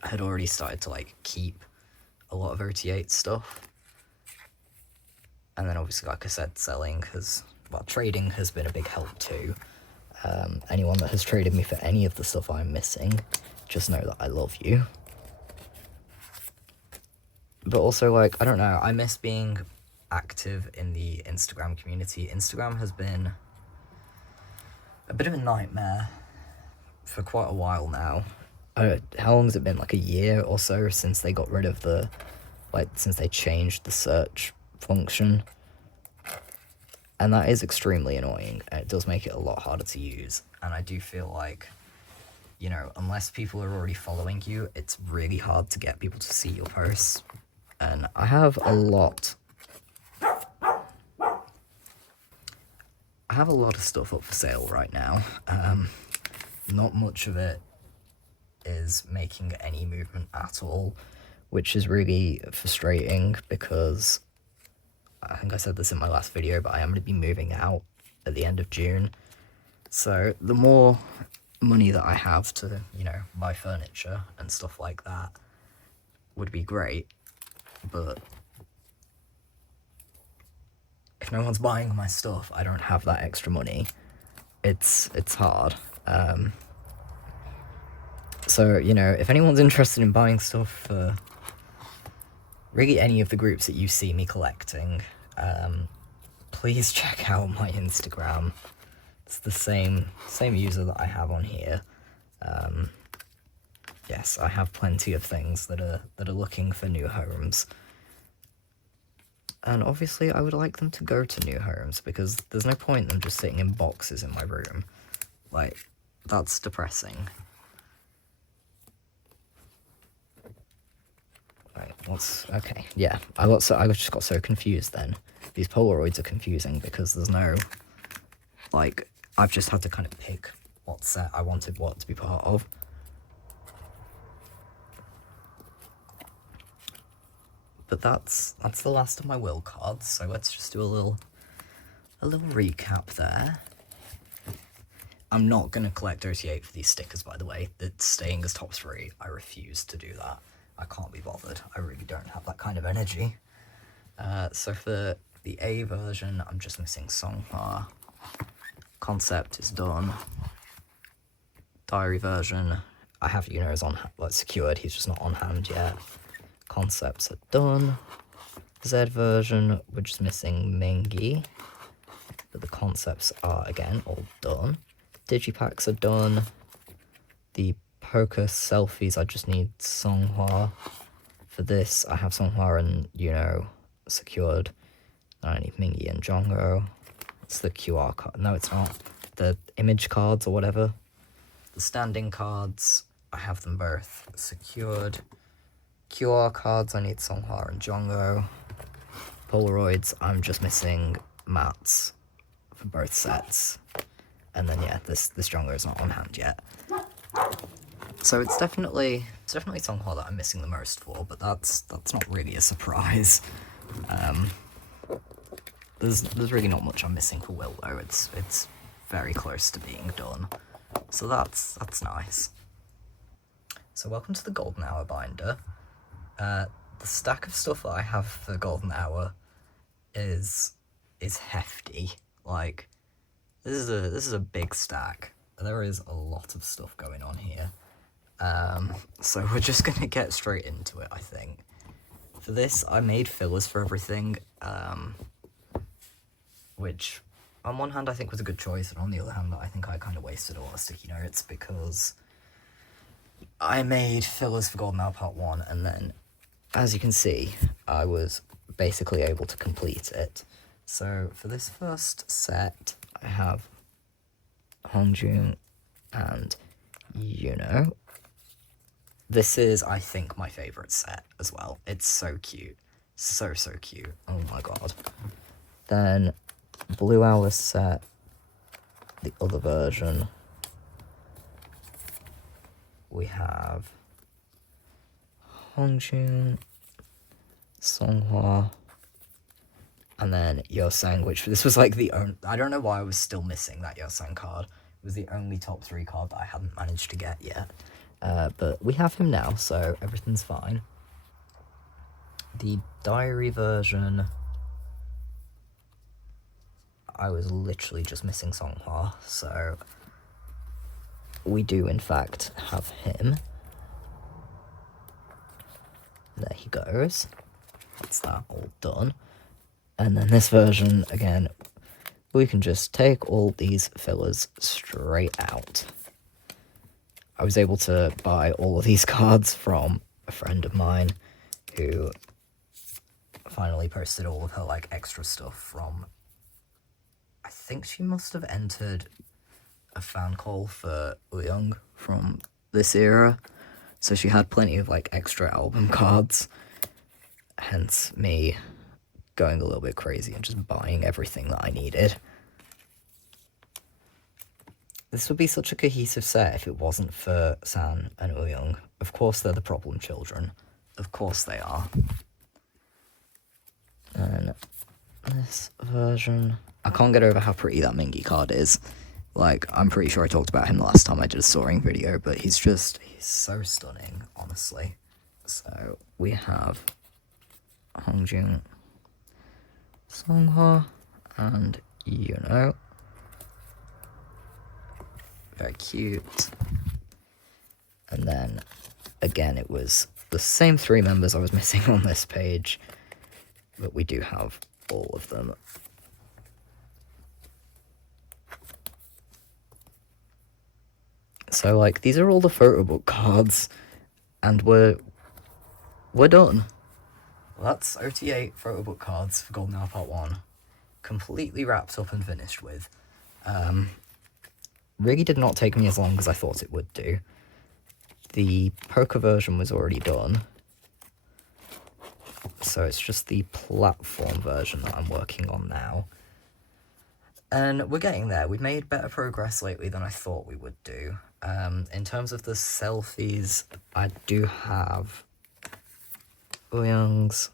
had already started to like keep a lot of ot8 stuff. And then obviously, like I said, trading has been a big help too. Anyone that has traded me for any of the stuff I'm missing, just know that I love you. But also, like, I don't know, I miss being active in the Instagram community. Instagram has been a bit of a nightmare for quite a while now. How long has it been? Like a year or so since they got rid of since they changed the search function. And that is extremely annoying. It does make it a lot harder to use. And I do feel like, you know, unless people are already following you, it's really hard to get people to see your posts. And I have a lot of stuff up for sale right now. Not much of it is making any movement at all, which is really frustrating because I think I said this in my last video, but I am going to be moving out at the end of June. So the more money that I have to, you know, buy furniture and stuff like that would be great. But if no one's buying my stuff, I don't have that extra money. It's hard. So, you know, if anyone's interested in buying stuff for really any of the groups that you see me collecting, please check out my Instagram. It's the same user that I have on here. Yes, I have plenty of things that are looking for new homes. And obviously I would like them to go to new homes because there's no point in them just sitting in boxes in my room. Like, that's depressing. Right, okay, yeah, I just got so confused then. These Polaroids are confusing because there's no, like, I've just had to kind of pick what set I wanted what to be part of. But that's the last of my will cards, so let's just do a little recap there. I'm not going to collect ot8 for these stickers, by the way. It's staying as top 3. I refuse to do that. I can't be bothered. I really don't have that kind of energy. So for the A version, I'm just missing Songhwa. Concept is done. Diary version, I have Yuno's on secured, he's just not on hand yet. Concepts are done. Z version, we're just missing Mingi, but the concepts are again all done. Digipacks are done. The poker selfies, I just need Songhwa. For this, I have Songhwa and Yuno secured. I need Mingi and Jongo. It's the QR card. No, it's not. The image cards or whatever. The standing cards, I have them both secured. QR cards, I need Songhwa and Jongo. Polaroids, I'm just missing mats for both sets. And then yeah, this Jongo is not on hand yet. So it's definitely Songhwa that I'm missing the most for, but that's not really a surprise. There's really not much I'm missing for Will though. It's very close to being done. So that's nice. So welcome to the Golden Hour binder. The stack of stuff that I have for the Golden Hour is hefty. Like this is a big stack. There is a lot of stuff going on here. So we're just gonna get straight into it, I think. For this, I made fillers for everything, which on one hand I think was a good choice, and on the other hand I think I kind of wasted all the sticky notes because I made fillers for Golden Hour Part 1, and then, as you can see, I was basically able to complete it. So for this first set, I have Hongjun and Yuno. This is, I think, my favourite set as well. It's so cute. So cute. Oh my god. Then Blue Hour set, the other version. We have Hongjun, Songhwa, and then Yosang, which this was like the only, I don't know why I was still missing that Yosang card. It was the only top 3 card that I hadn't managed to get yet. But we have him now, so everything's fine. The diary version, I was literally just missing Songhwa, so we do in fact have him. There he goes. That's that all done. And then this version, again, we can just take all these fillers straight out. I was able to buy all of these cards from a friend of mine who finally posted all of her like extra stuff from, I think she must have entered a fan call for Uyung from this era, so she had plenty of like extra album cards, hence me going a little bit crazy and just buying everything that I needed. This would be such a cohesive set if it wasn't for San and Uyung. Of course they're the problem children. Of course they are. And this version, I can't get over how pretty that Mingi card is. Like, I'm pretty sure I talked about him the last time I did a soaring video, but he's so stunning, honestly. So, we have Hongjun, Songhwa, and Yuno. Very cute. And then, again, it was the same 3 members I was missing on this page, but we do have all of them. So, like, these are all the photo book cards, and we're done. Well, that's ot8 photo book cards for Golden Hour Part 1. Completely wrapped up and finished with. Really did not take me as long as I thought it would do. The poker version was already done, so it's just the platform version that I'm working on now. And we're getting there. We've made better progress lately than I thought we would do. In terms of the selfies, I do have Uyung's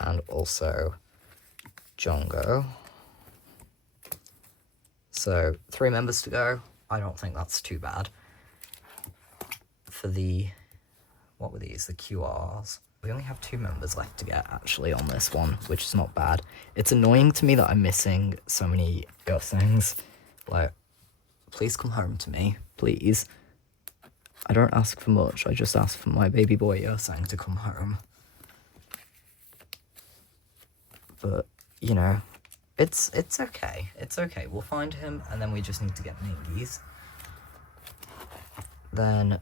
and also Jongo. So 3 members to go. I don't think that's too bad. For the, what were these? The QRs. We only have 2 members left to get, actually, on this one, which is not bad. It's annoying to me that I'm missing so many things. Like, please come home to me, please. I don't ask for much, I just ask for my baby boy Yosang to come home. But, you know, it's okay. It's okay. We'll find him, and then we just need to get Mingies. Then,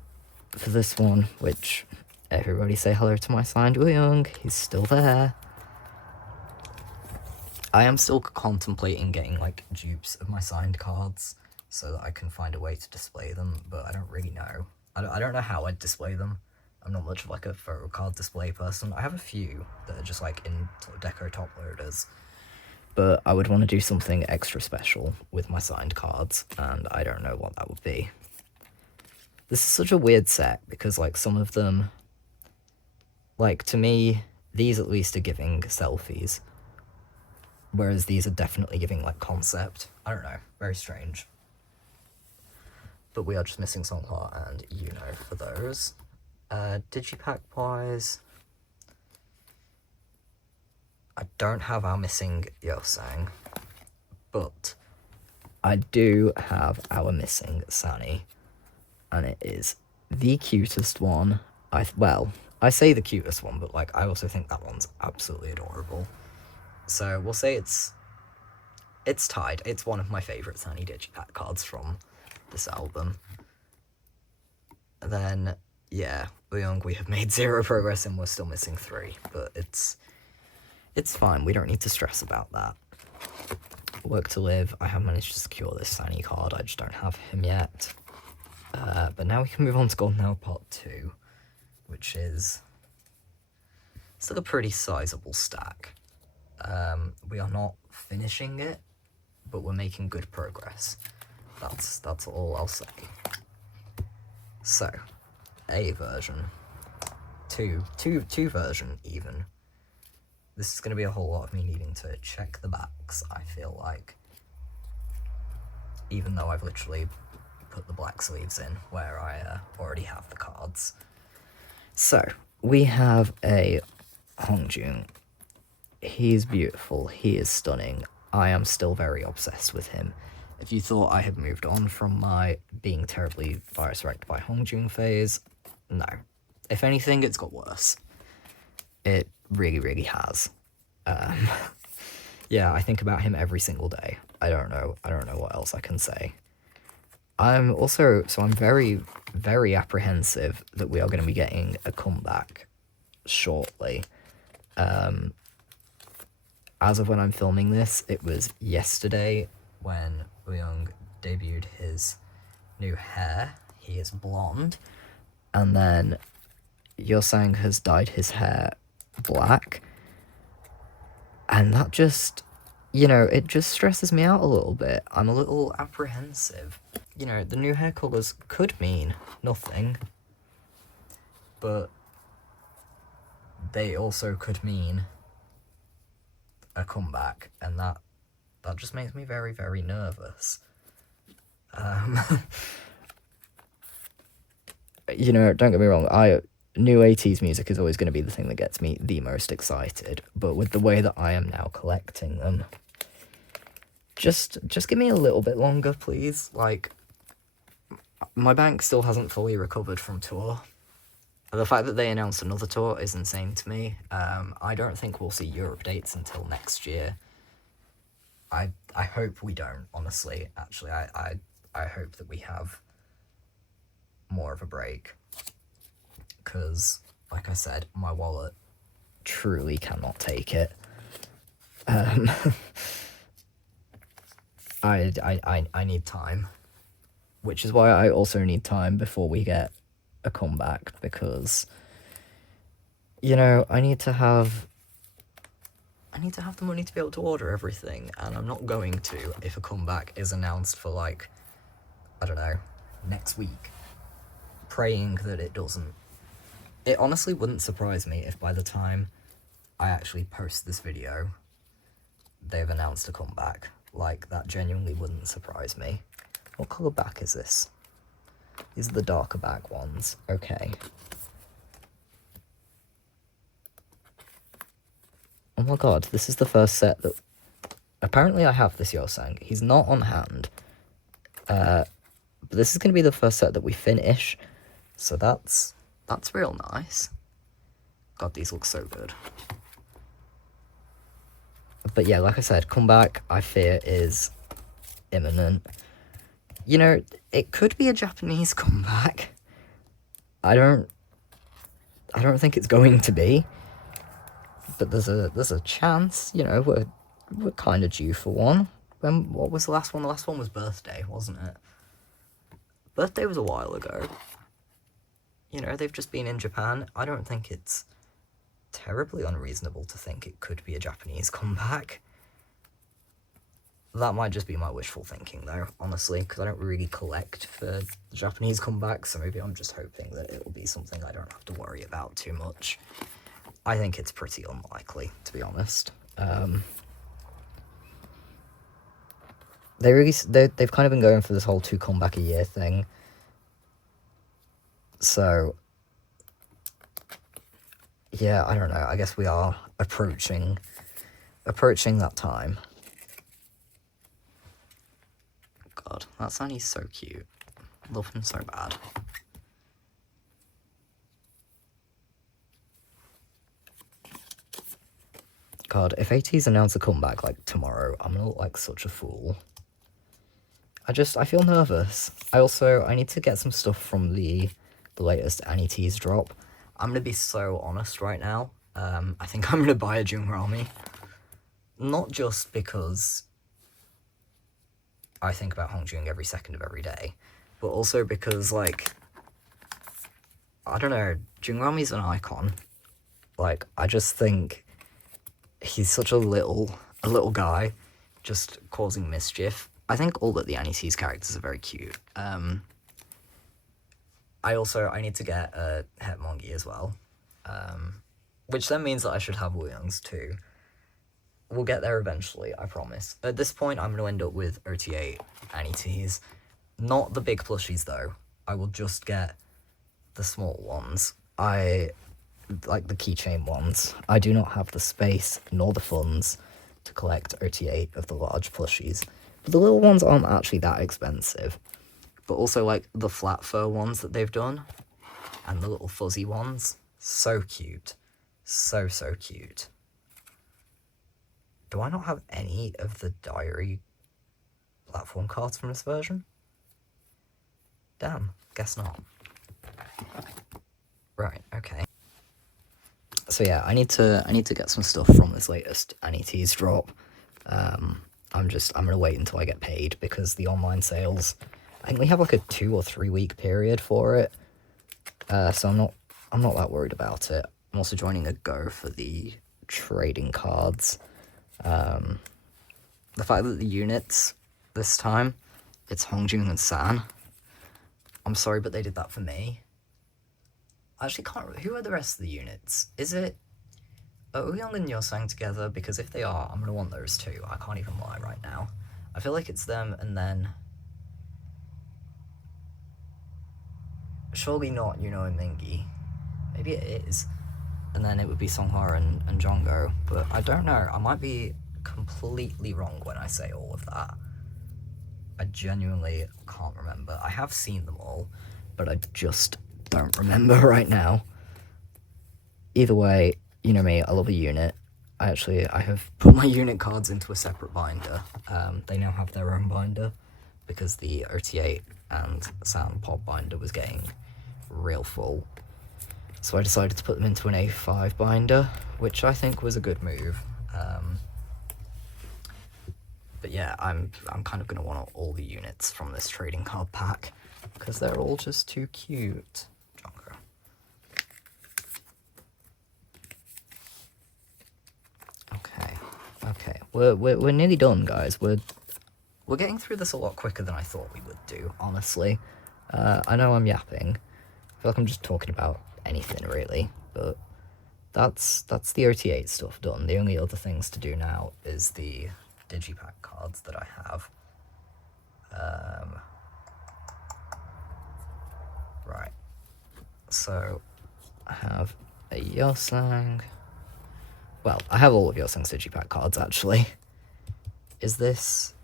for this one, which everybody say hello to my signed Young, he's still there. I am still contemplating getting, like, dupes of my signed cards so that I can find a way to display them, but I don't really know. I don't know how I'd display them. I'm not much of, like, a photo card display person. I have a few that are just, like, in sort of deco top loaders. But I would want to do something extra special with my signed cards, and I don't know what that would be. This is such a weird set, because, like, some of them, like, to me, these at least are giving selfies, whereas these are definitely giving, like, concept. I don't know, very strange. But we are just missing Songhua and Yuno for those. Digipack-wise, I don't have our missing Yosang, but I do have our missing Sunny, and it is the cutest one. I say the cutest one, but, like, I also think that one's absolutely adorable. So we'll say it's tied. It's one of my favourite Sunny Digipack cards from this album. And then, yeah, Young, we have made 0 progress and we're still missing 3, but it's fine, we don't need to stress about that. Work to Live, I have managed to secure this Sunny card, I just don't have him yet. But now we can move on to Golden Hour Part 2, which is, it's like a pretty sizable stack. We are not finishing it, but we're making good progress. That's all I'll say. So, A version, two version even. This is going to be a whole lot of me needing to check the backs, I feel like. Even though I've literally put the black sleeves in where I already have the cards. So, we have a Hongjun. He's beautiful, he is stunning. I am still very obsessed with him. If you thought I had moved on from my being terribly virus-wrecked by Hongjun phase, no. If anything, it's got worse. It really, really has. Yeah, I think about him every single day. I don't know what else I can say. I'm very, very apprehensive that we are going to be getting a comeback shortly. As of when I'm filming this, it was yesterday when Young debuted his new hair. He is blonde. And then Yosang has dyed his hair black. And that just, you know, it just stresses me out a little bit. I'm a little apprehensive. You know, the new hair colours could mean nothing. But they also could mean a comeback, and that just makes me very, very nervous. You know, don't get me wrong, new ateez music is always going to be the thing that gets me the most excited, but with the way that I am now collecting them, just give me a little bit longer, please. Like, my bank still hasn't fully recovered from tour. The fact that they announced another tour is insane to me. I don't think we'll see Europe dates until next year. I hope we don't, honestly. Actually, I hope that we have more of a break. Because, like I said, my wallet truly cannot take it. I need time. Which is why I also need time before we get a comeback, because, you know, I need to have the money to be able to order everything, and I'm not going to if a comeback is announced for, like, I don't know, next week. Praying that it doesn't. It honestly wouldn't surprise me if by the time I actually post this video, they've announced a comeback. Like, that genuinely wouldn't surprise me. What colour back is this? These are the darker back ones. Okay. Oh my god, this is the first set that... Apparently I have this Yosang. He's not on hand. But this is going to be the first set that we finish. So that's real nice. God, these look so good. But yeah, like I said, comeback, I fear, is imminent. You know, it could be a Japanese comeback. I don't think it's going to be. But there's a chance, you know, we're kind of due for one. What was the last one? The last one was Birthday, wasn't it? Birthday was a while ago. You know, they've just been in Japan. I don't think it's terribly unreasonable to think it could be a Japanese comeback. That might just be my wishful thinking, though, honestly, because I don't really collect for Japanese comebacks, so maybe I'm just hoping that it'll be something I don't have to worry about too much. I think it's pretty unlikely, to be honest. They've kind of been going for this whole 2 comeback a year thing. So, yeah, I don't know. I guess we are approaching that time. God, that Sunny's so cute. Love him so bad. God, if ateez announce a comeback, like, tomorrow, I'm gonna look like such a fool. I feel nervous. I need to get some stuff from the latest ateez drop. I'm gonna be so honest right now. I think I'm gonna buy a Junrami. Not just because I think about Hongjung every second of every day, but also because, like, I don't know, Junrami's an icon. Like, I just think he's such a little guy, just causing mischief. I think all of the ateez characters are very cute. I need to get a Hetmongi as well, which then means that I should have Wooyoungs too. We'll get there eventually, I promise. At this point, I'm going to end up with ot8 ateez. Not the big plushies, though. I will just get the small ones. I like the keychain ones. I do not have the space nor the funds to collect ot8 of the large plushies. But the little ones aren't actually that expensive. But also, like, the flat fur ones that they've done, and the little fuzzy ones, so cute. So cute. Do I not have any of the diary platform cards from this version? Damn, guess not. Right, okay. So yeah, I need to get some stuff from this latest ateez drop. I'm gonna wait until I get paid, because the online sales, I think we have like a 2 or 3 week period for it. So I'm not that worried about it. I'm also joining a go for the trading cards. The fact that the units this time, it's Hongjung and San. I'm sorry, but they did that for me. I actually can't remember. Who are the rest of the units? Is it Ouyang and Yosang together? Because if they are, I'm going to want those too. I can't even lie right now. I feel like it's them, and then... surely not Yuno and Mingi. Maybe it is. And then it would be Songhwa and Jongo. But I don't know. I might be completely wrong when I say all of that. I genuinely can't remember. I have seen them all, but I just don't remember right now. Either way, you know me, I love a unit. I have put my unit cards into a separate binder. They now have their own binder, because the ot8 and Sound Pod binder was getting real full. So I decided to put them into an A5 binder, which I think was a good move. But yeah, I'm kind of going to want all the units from this trading card pack, because they're all just too cute. Jongo. Okay. We're nearly done, guys. We're getting through this a lot quicker than I thought we would do, honestly. I know I'm yapping. I feel like I'm just talking about anything, really, but that's the ot8 stuff done. The only other things to do now is the digipack cards that I have. Right. So I have a Yosang. Well, I have all of Yosang's Digipack cards actually. Is this?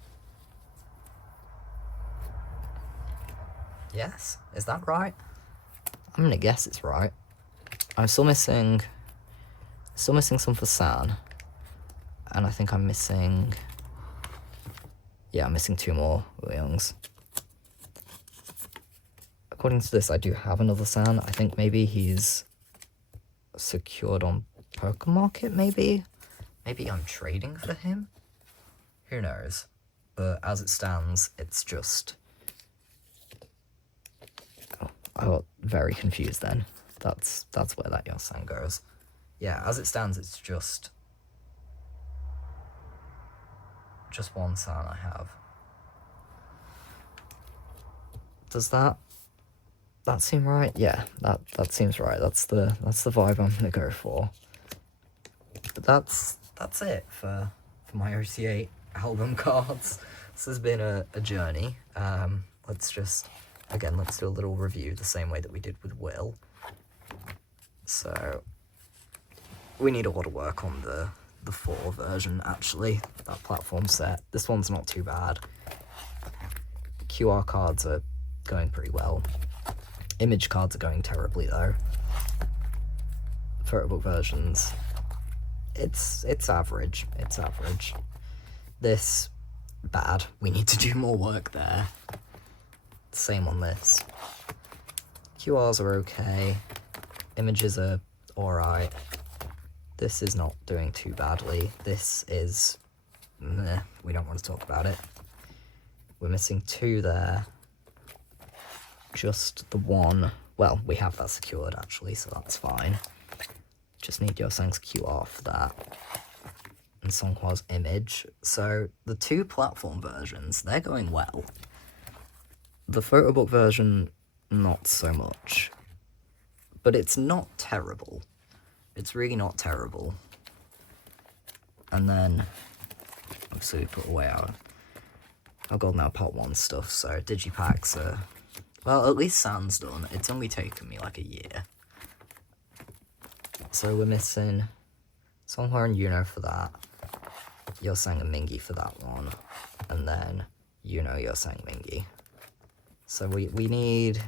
Yes? Is that right? I'm gonna guess it's right. I'm still missing some for San. And I think I'm missing... Yeah, I'm missing 2 more Youngs. According to this, I do have another San. I think maybe he's secured on Poker Market, maybe? Maybe I'm trading for him? Who knows? But as it stands, it's just... Oh, I got very confused then. That's where that Yosan goes. Yeah, as it stands, it's just one San I have. Does that seem right? Yeah, that seems right. That's the vibe I'm gonna go for. But that's it for my ot8 album cards. This has been a journey. Let's do a little review the same way that we did with Will. So we need a lot of work on the 4 version actually, that platform set. This one's not too bad. QR cards are going pretty well. Image cards are going terribly though. Photo book versions, it's average. It's average. This, bad. We need to do more work there. Same on this. QRs are okay. Images are alright. This is not doing too badly. This is... meh, we don't want to talk about it. We're missing 2 there. Just the 1. Well, we have that secured actually, so that's fine. Just need Yosang's QR for that. And Songhwa's image. So the 2 platform versions, they're going well. The photo book version, not so much. But it's not terrible. It's really not terrible. And then, obviously we put away our Golden Hour Part 1 stuff, so Digipacks are... Well, at least San's done. It's only taken me like a year. So we're missing Songhwa and Yuno for that. Yosang and Mingi for that one. And then Yuno, Yosang, Mingi. So we need...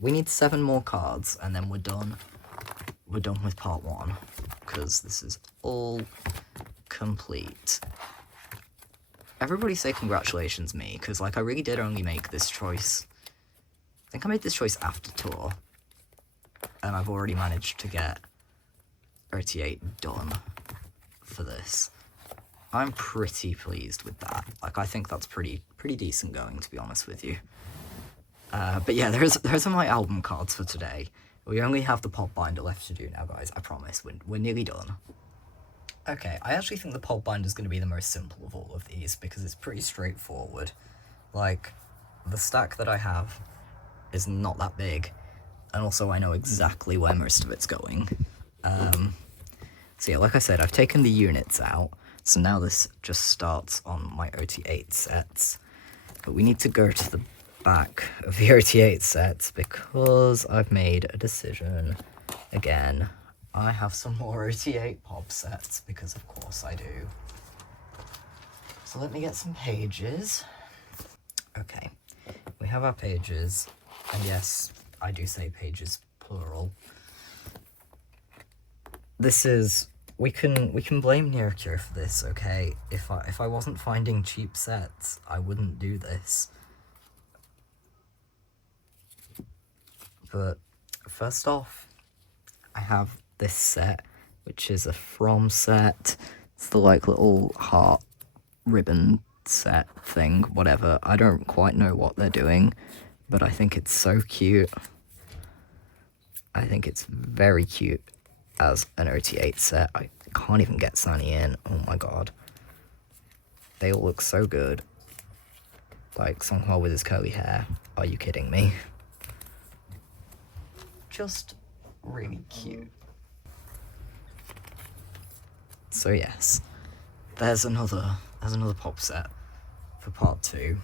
We need 7 more cards, and then we're done. We're done with part 1, because this is all complete. Everybody say congratulations me, because like I really did only make this choice. I think I made this choice after tour, and I've already managed to get ot8 done for this. I'm pretty pleased with that. Like I think that's pretty decent going, to be honest with you. But yeah, those are my album cards for today. We only have the pop binder left to do now, guys. I promise. We're nearly done. Okay, I actually think the pop binder is going to be the most simple of all of these because it's pretty straightforward. Like, the stack that I have is not that big, and also I know exactly where most of it's going. So yeah, like I said, I've taken the units out, so now this just starts on my ot8 sets. But we need to go to the back of the ot8 sets because I've made a decision. Again, I have some more ot8 pop sets because of course I do. So let me get some pages. Okay, we have our pages, and yes, I do say pages plural. This is... We can blame Nirokyo for this, okay? If I wasn't finding cheap sets, I wouldn't do this. But first off, I have this set, which is a From set. It's the like little heart ribbon set thing, whatever. I don't quite know what they're doing, but I think it's so cute. I think it's very cute as an ot8 set. I can't even get Sunny in. Oh my god. They all look so good. Like Songhwa with his curly hair. Are you kidding me? Just really cute. So yes, there's another pop set for part 2.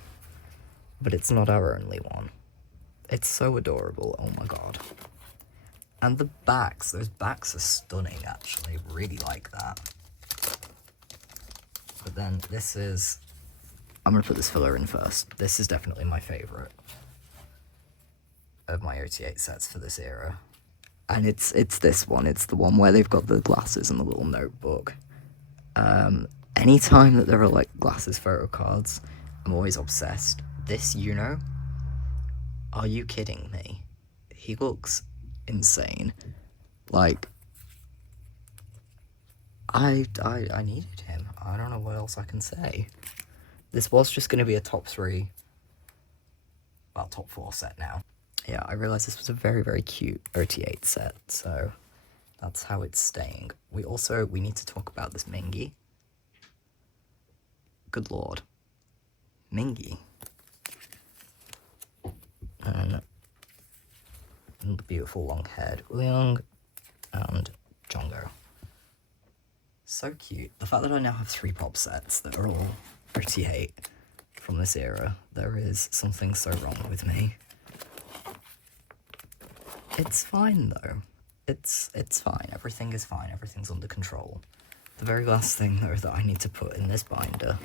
but it's not our only one. It's so adorable, oh my god. And the backs, those backs are stunning actually, really like that. But then this is, I'm gonna put this filler in first. This is definitely my favourite of my ot8 sets for this era. And it's this one, it's the one where they've got the glasses and the little notebook. Anytime that there are like glasses photo cards, I'm always obsessed. This, you know, are you kidding me? He looks insane. Like, I needed him. I don't know what else I can say. This was just going to be a top 3, well, top 4 set now. Yeah, I realised this was a very, very cute ot8 set, so that's how it's staying. We need to talk about this Mingy. Good lord. Mingy. And the beautiful long-haired Leong and Jongo. So cute. The fact that I now have 3 pop sets that are all ot8 from this era, there is something so wrong with me. It's fine though. It's fine. Everything is fine. Everything's under control. The very last thing though that I need to put in this binder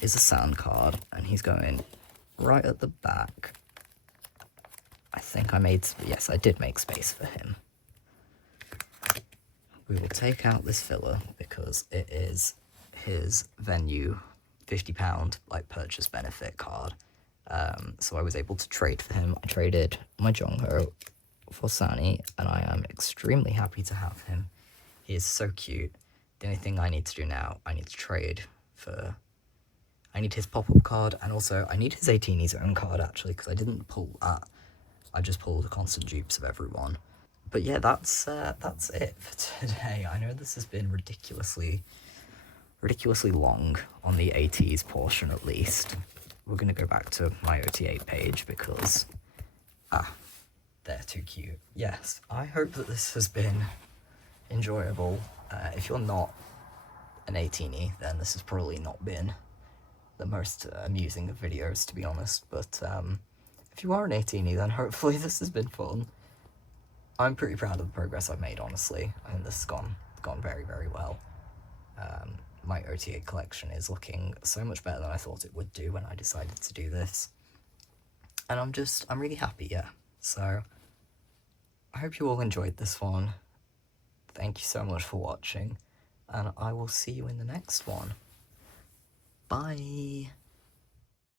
is a sound card, and he's going right at the back. I think yes, I did make space for him. We will take out this filler because it is his venue £50 like purchase benefit card. So I was able to trade for him. I traded my Jongho for Sunny, and I am extremely happy to have him. He is so cute. The only thing I need to do now, I need to trade for, I need his pop-up card, and also I need his ateez's own card actually, because I didn't pull that. I just pulled the constant dupes of everyone. But yeah, that's it for today. I know this has been ridiculously long on the ateez portion at least. We're gonna go back to my ot8 page because they're too cute. Yes, I hope that this has been enjoyable. If you're not an ateez, then this has probably not been the most amusing of videos, to be honest. But if you are an ateez, then hopefully this has been fun. I'm pretty proud of the progress I've made, honestly. I think this has gone very, very well. My ot8 collection is looking so much better than I thought it would do when I decided to do this. And I'm really happy, yeah. So, I hope you all enjoyed this one. Thank you so much for watching, and I will see you in the next one. Bye!